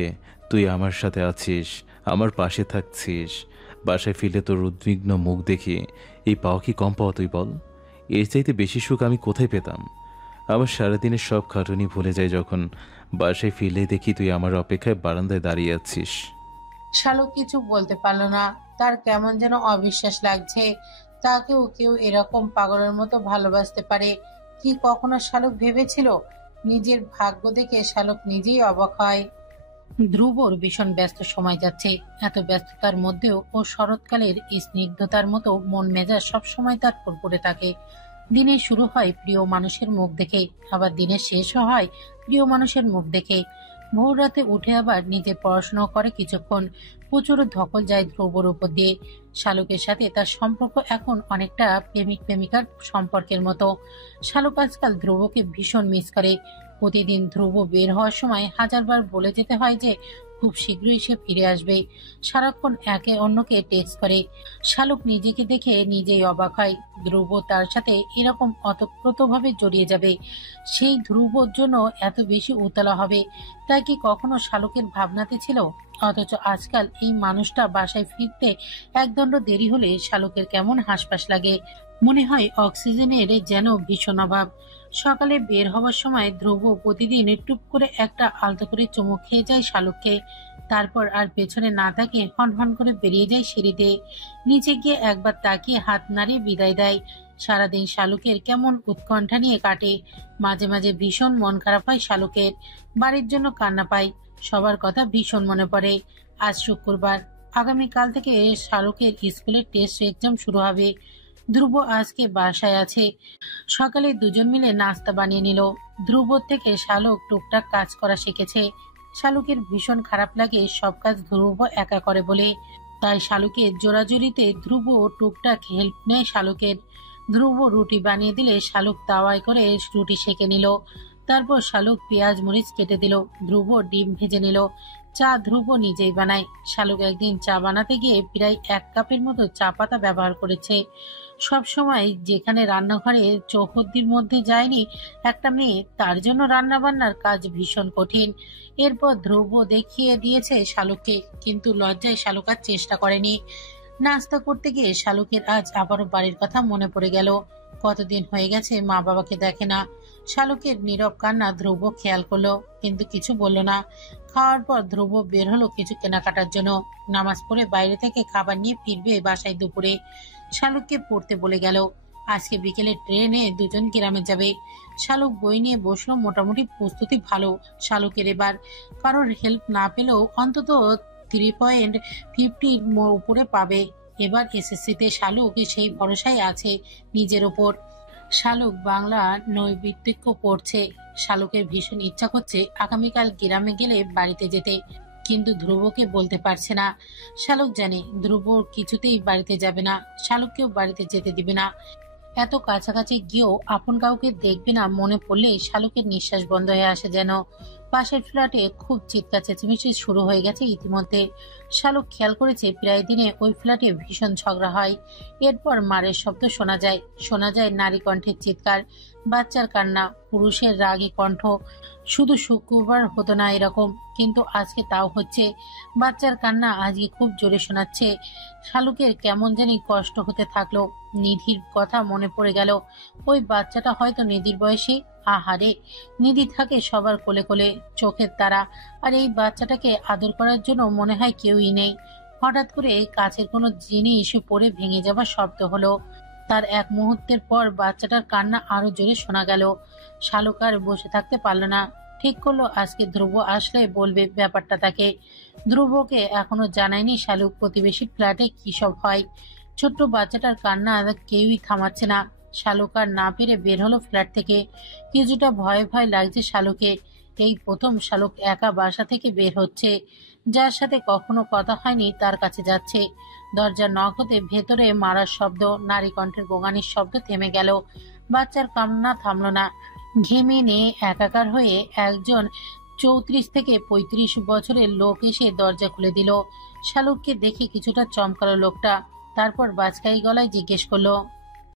তুই আমার সাথে আছিস, আমার পাশে থাকছিস, বাসায় ফিরলে তোর উদ্বিগ্ন মুখ দেখি এই পাওয়া কি কম পাওয়া তুই বল? এর চাইতে বেশি সুখ আমি কোথায় পেতাম? আমার সারাদিনের সব খাটুনি ভুলে যাই যখন বাসায় ফিরলে দেখি তুই আমার অপেক্ষায় বারান্দায় দাঁড়িয়ে আছিস। শালুক কিছু বলতে পারলো না। তার কেমন যেন অবিশ্বাস লাগছে, তাকেও কেউ এরকম পাগলের মতো ভালোবাসতে পারে। কি কখনো শালুক ভেবেছিল? নিজের ভাগ্য দেখে শালুক নিজেই অবাক হয়। ধ্রুবর ভীষণ ব্যস্ত সময় যাচ্ছে। এত ব্যস্ততার মধ্যেও ও শরৎকালের স্নিগ্ধতার মতো মন মেজাজ সবসময় তার ফুরফুরে থাকে। দিনের শুরু হয় প্রিয় মানুষের মুখ দেখে, আবার দিনের শেষও হয় প্রিয় মানুষের মুখ দেখে। ভোর রাতে উঠে আবার নিজের পড়াশোনা করে কিছুক্ষণ। প্রচুর ধকল যায় ধ্রুবর উপর দিয়ে। শালুকের সাথে তার সম্পর্ক এখন অনেকটা প্রেমিক প্রেমিকার সম্পর্কের মতো। শালুক আজকাল ধ্রুবকে ভীষণ মিস করে। প্রতিদিন ধ্রুব বের হওয়ার সময় হাজারবার বলে যেতে হয় যে খুব শীঘ্রই সে ফিরে আসবে। সারাক্ষণ একে অন্যকে টেক্সট করে। শালুক নিজেকে দেখে নিজেই অবাক হয়। ধ্রুব তার সাথে এরকম অতপ্রতভাবে জড়িয়ে যাবে, সেই ধ্রুবর জন্য এত বেশি উতলা হবে, তা কি কখনো শালুকের ভাবনাতে ছিল? অথচ আজকাল এই মানুষটা বাসায় ফিরতে একদণ্ড দেরি হলে শালুকের কেমন হাসপাস লাগে। মনে হয় অক্সিজেনের যেন ভীষণ অভাব। সকালে বের হওয়ার সময় ধ্রুব প্রতিদিন টুপ করে একটা আলতো করে চুমু খেয়ে যায় শালুককে। তারপর আর পেছনে না তাকিয়ে হন হন করে বেরিয়ে যায় সিঁড়িতে। নিচে গিয়ে একবার তাকিয়ে হাত নাড়িয়ে বিদায় দেয়। সারাদিন শালুকের কেমন উৎকণ্ঠা নিয়ে কাটে। মাঝে মাঝে ভীষণ মন খারাপ হয় শালুকের। বাড়ির জন্য কান্না পায়। সবার কথা ভীষণ মনে পড়ে। আজ শুক্রবার, আগামীকাল থেকে শালুকের স্কুলের টেস্ট এক্সাম শুরু হবে। ধ্রুব আজকে বাসায় আছে। সকালে দুজন মিলে নাস্তা বানিয়ে নিল। ধ্রুব থেকে শালুক টুকটাক কাজ করা শিখেছে। শালুকের ভীষণ খারাপ লাগে সব কাজ ধ্রুব একা করে বলে। তাই শালুকের জোরাজুরিতে ধ্রুব টুকটাক হেল্প নেয় শালুকের। ধ্রুব রুটি বানিয়ে দিলে শালুক তাওয়ায় করে রুটি সেঁকে নিল। তারপর শালুক পেঁয়াজ মরিচ কেটে দিল। ধ্রুব ডিম ভেজে নিল। চা ধ্রুব নিজেই বানায়। শালুক একদিন চা বানাতে গিয়ে প্রায় 1 কাপের মতো চা পাতা ব্যবহার করেছে। সব সময় যেখানে রান্নাঘরে চৌহদ্দির মধ্যে যায়নি একটা মেয়ে, তার জন্য রান্না বান্নার কাজ ভীষণ কঠিন। এরপর ধ্রুব দেখিয়ে দিয়েছে শালুককে, কিন্তু লজ্জায় শালুক আর চেষ্টা করেনি। নাস্তা করতে গিয়ে শালুকের আজ আবারও বাড়ির কথা মনে পড়ে গেল। কতদিন হয়ে গেছে মা বাবাকে দেখে না। শালুকের নীরব কান্না ধ্রুব খেয়াল করলো, কিন্তু কিছু বলল না। খাওয়ার পর ধ্রুব বের হলো কিছু কেনাকাটার জন্য। নামাজ পড়ে বাইরে থেকে খাবার নিয়ে ফিরবে বাসায় দুপুরে। শালুককে পড়তে বলে গেল। আজকে বিকেলে ট্রেনে দুজন গ্রামে যাবে। শালুক বই নিয়ে বসলো। মোটামুটি প্রস্তুতি ভালো শালুকের এবার। কারোর হেল্প না পেলেও অন্তত 3.50 উপরে পাবে। এবার এসএসসিতে শালুক সেই ভরসায় আছে নিজের ওপর। শালুক বাংলা নৈবিত্তিক পড়ছে। শালুকের ভীষণ ইচ্ছা করছে আগামীকাল গ্রামে গেলে বাড়িতে যেতে, কিন্তু ধ্রুবকে বলতে পারছে না। শালুক জানে ধ্রুব কিছুতেই বাড়িতে যাবে না, শালুককেও বাড়িতে যেতে দিবে না। এত কাছাকাছি গিয়েও আপন কাউকে দেখবে না মনে পড়লে শালুকের নিঃশ্বাস বন্ধ হয়ে আসে যেন। পাশের ফ্ল্যাটে খুব চিৎকার চেঁচামেচি শুরু হয়ে গেছে ইতিমধ্যে। শালুক খেয়াল করেছে প্রায় দিনে ওই ফ্ল্যাটে ভীষণ ঝগড়া হয়। এরপর মারের শব্দ শোনা যায় নারী কণ্ঠের চিৎকার, বাচ্চার কান্না, পুরুষের রাগী কণ্ঠ। শুধু শুক্রবার হতো না এরকম, কিন্তু আজকে তাও হচ্ছে। বাচ্চার কান্না আজকে খুব জোরে শোনাচ্ছে। শালুকের কেমন জানি কষ্ট হতে থাকলো। নিধির কথা মনে পড়ে গেল। ওই বাচ্চাটা হয়তো নিধির বয়সী। আহারে, নিধি থাকে সবার কোলে কোলে, চোখের তারা, আর এই বাচ্চাটাকে আদর করার জন্য মনে হয় কেউই নেই। হঠাৎ করে কাছের কোনো জিনিস পড়ে ভেঙে যাবার শব্দ হলো। তার এক মুহূর্তের পর বাচ্চাটার কান্না আরো জোরে শোনা গেল। শালুক আর বসে থাকতে পারল না। ঠিক করলো আজকে ধ্রুব আসলে বলবে ব্যাপারটা তাকে। ধ্রুবকে এখনো জানায়নি শালুক প্রতিবেশী ফ্ল্যাটে কি সব হয়। ছোট্ট বাচ্চাটার কান্না কেউই থামাচ্ছে না। শালুক আর না পেরে বের হলো ফ্ল্যাট থেকে। কিছুটা ভয় ভয় লাগছে শালুকে। এই প্রথম শালুক একা বাসা থেকে বের হচ্ছে। যার সাথে কখনো কথা হয়নি তার কাছে যাচ্ছে। দরজা নক হতে ভেতরে মারার শব্দ, নারী কণ্ঠের গোঙানির শব্দ থেমে গেল। বাচ্চার কান্না থামলো না। ঘেমে নিয়ে একাকার হয়ে একজন 34 থেকে 35 বছরের লোক এসে দরজা খুলে দিল। শালুককে দেখে কিছুটা চমকালো লোকটা। তারপর বাজকাই গলায় জিজ্ঞেস করলো,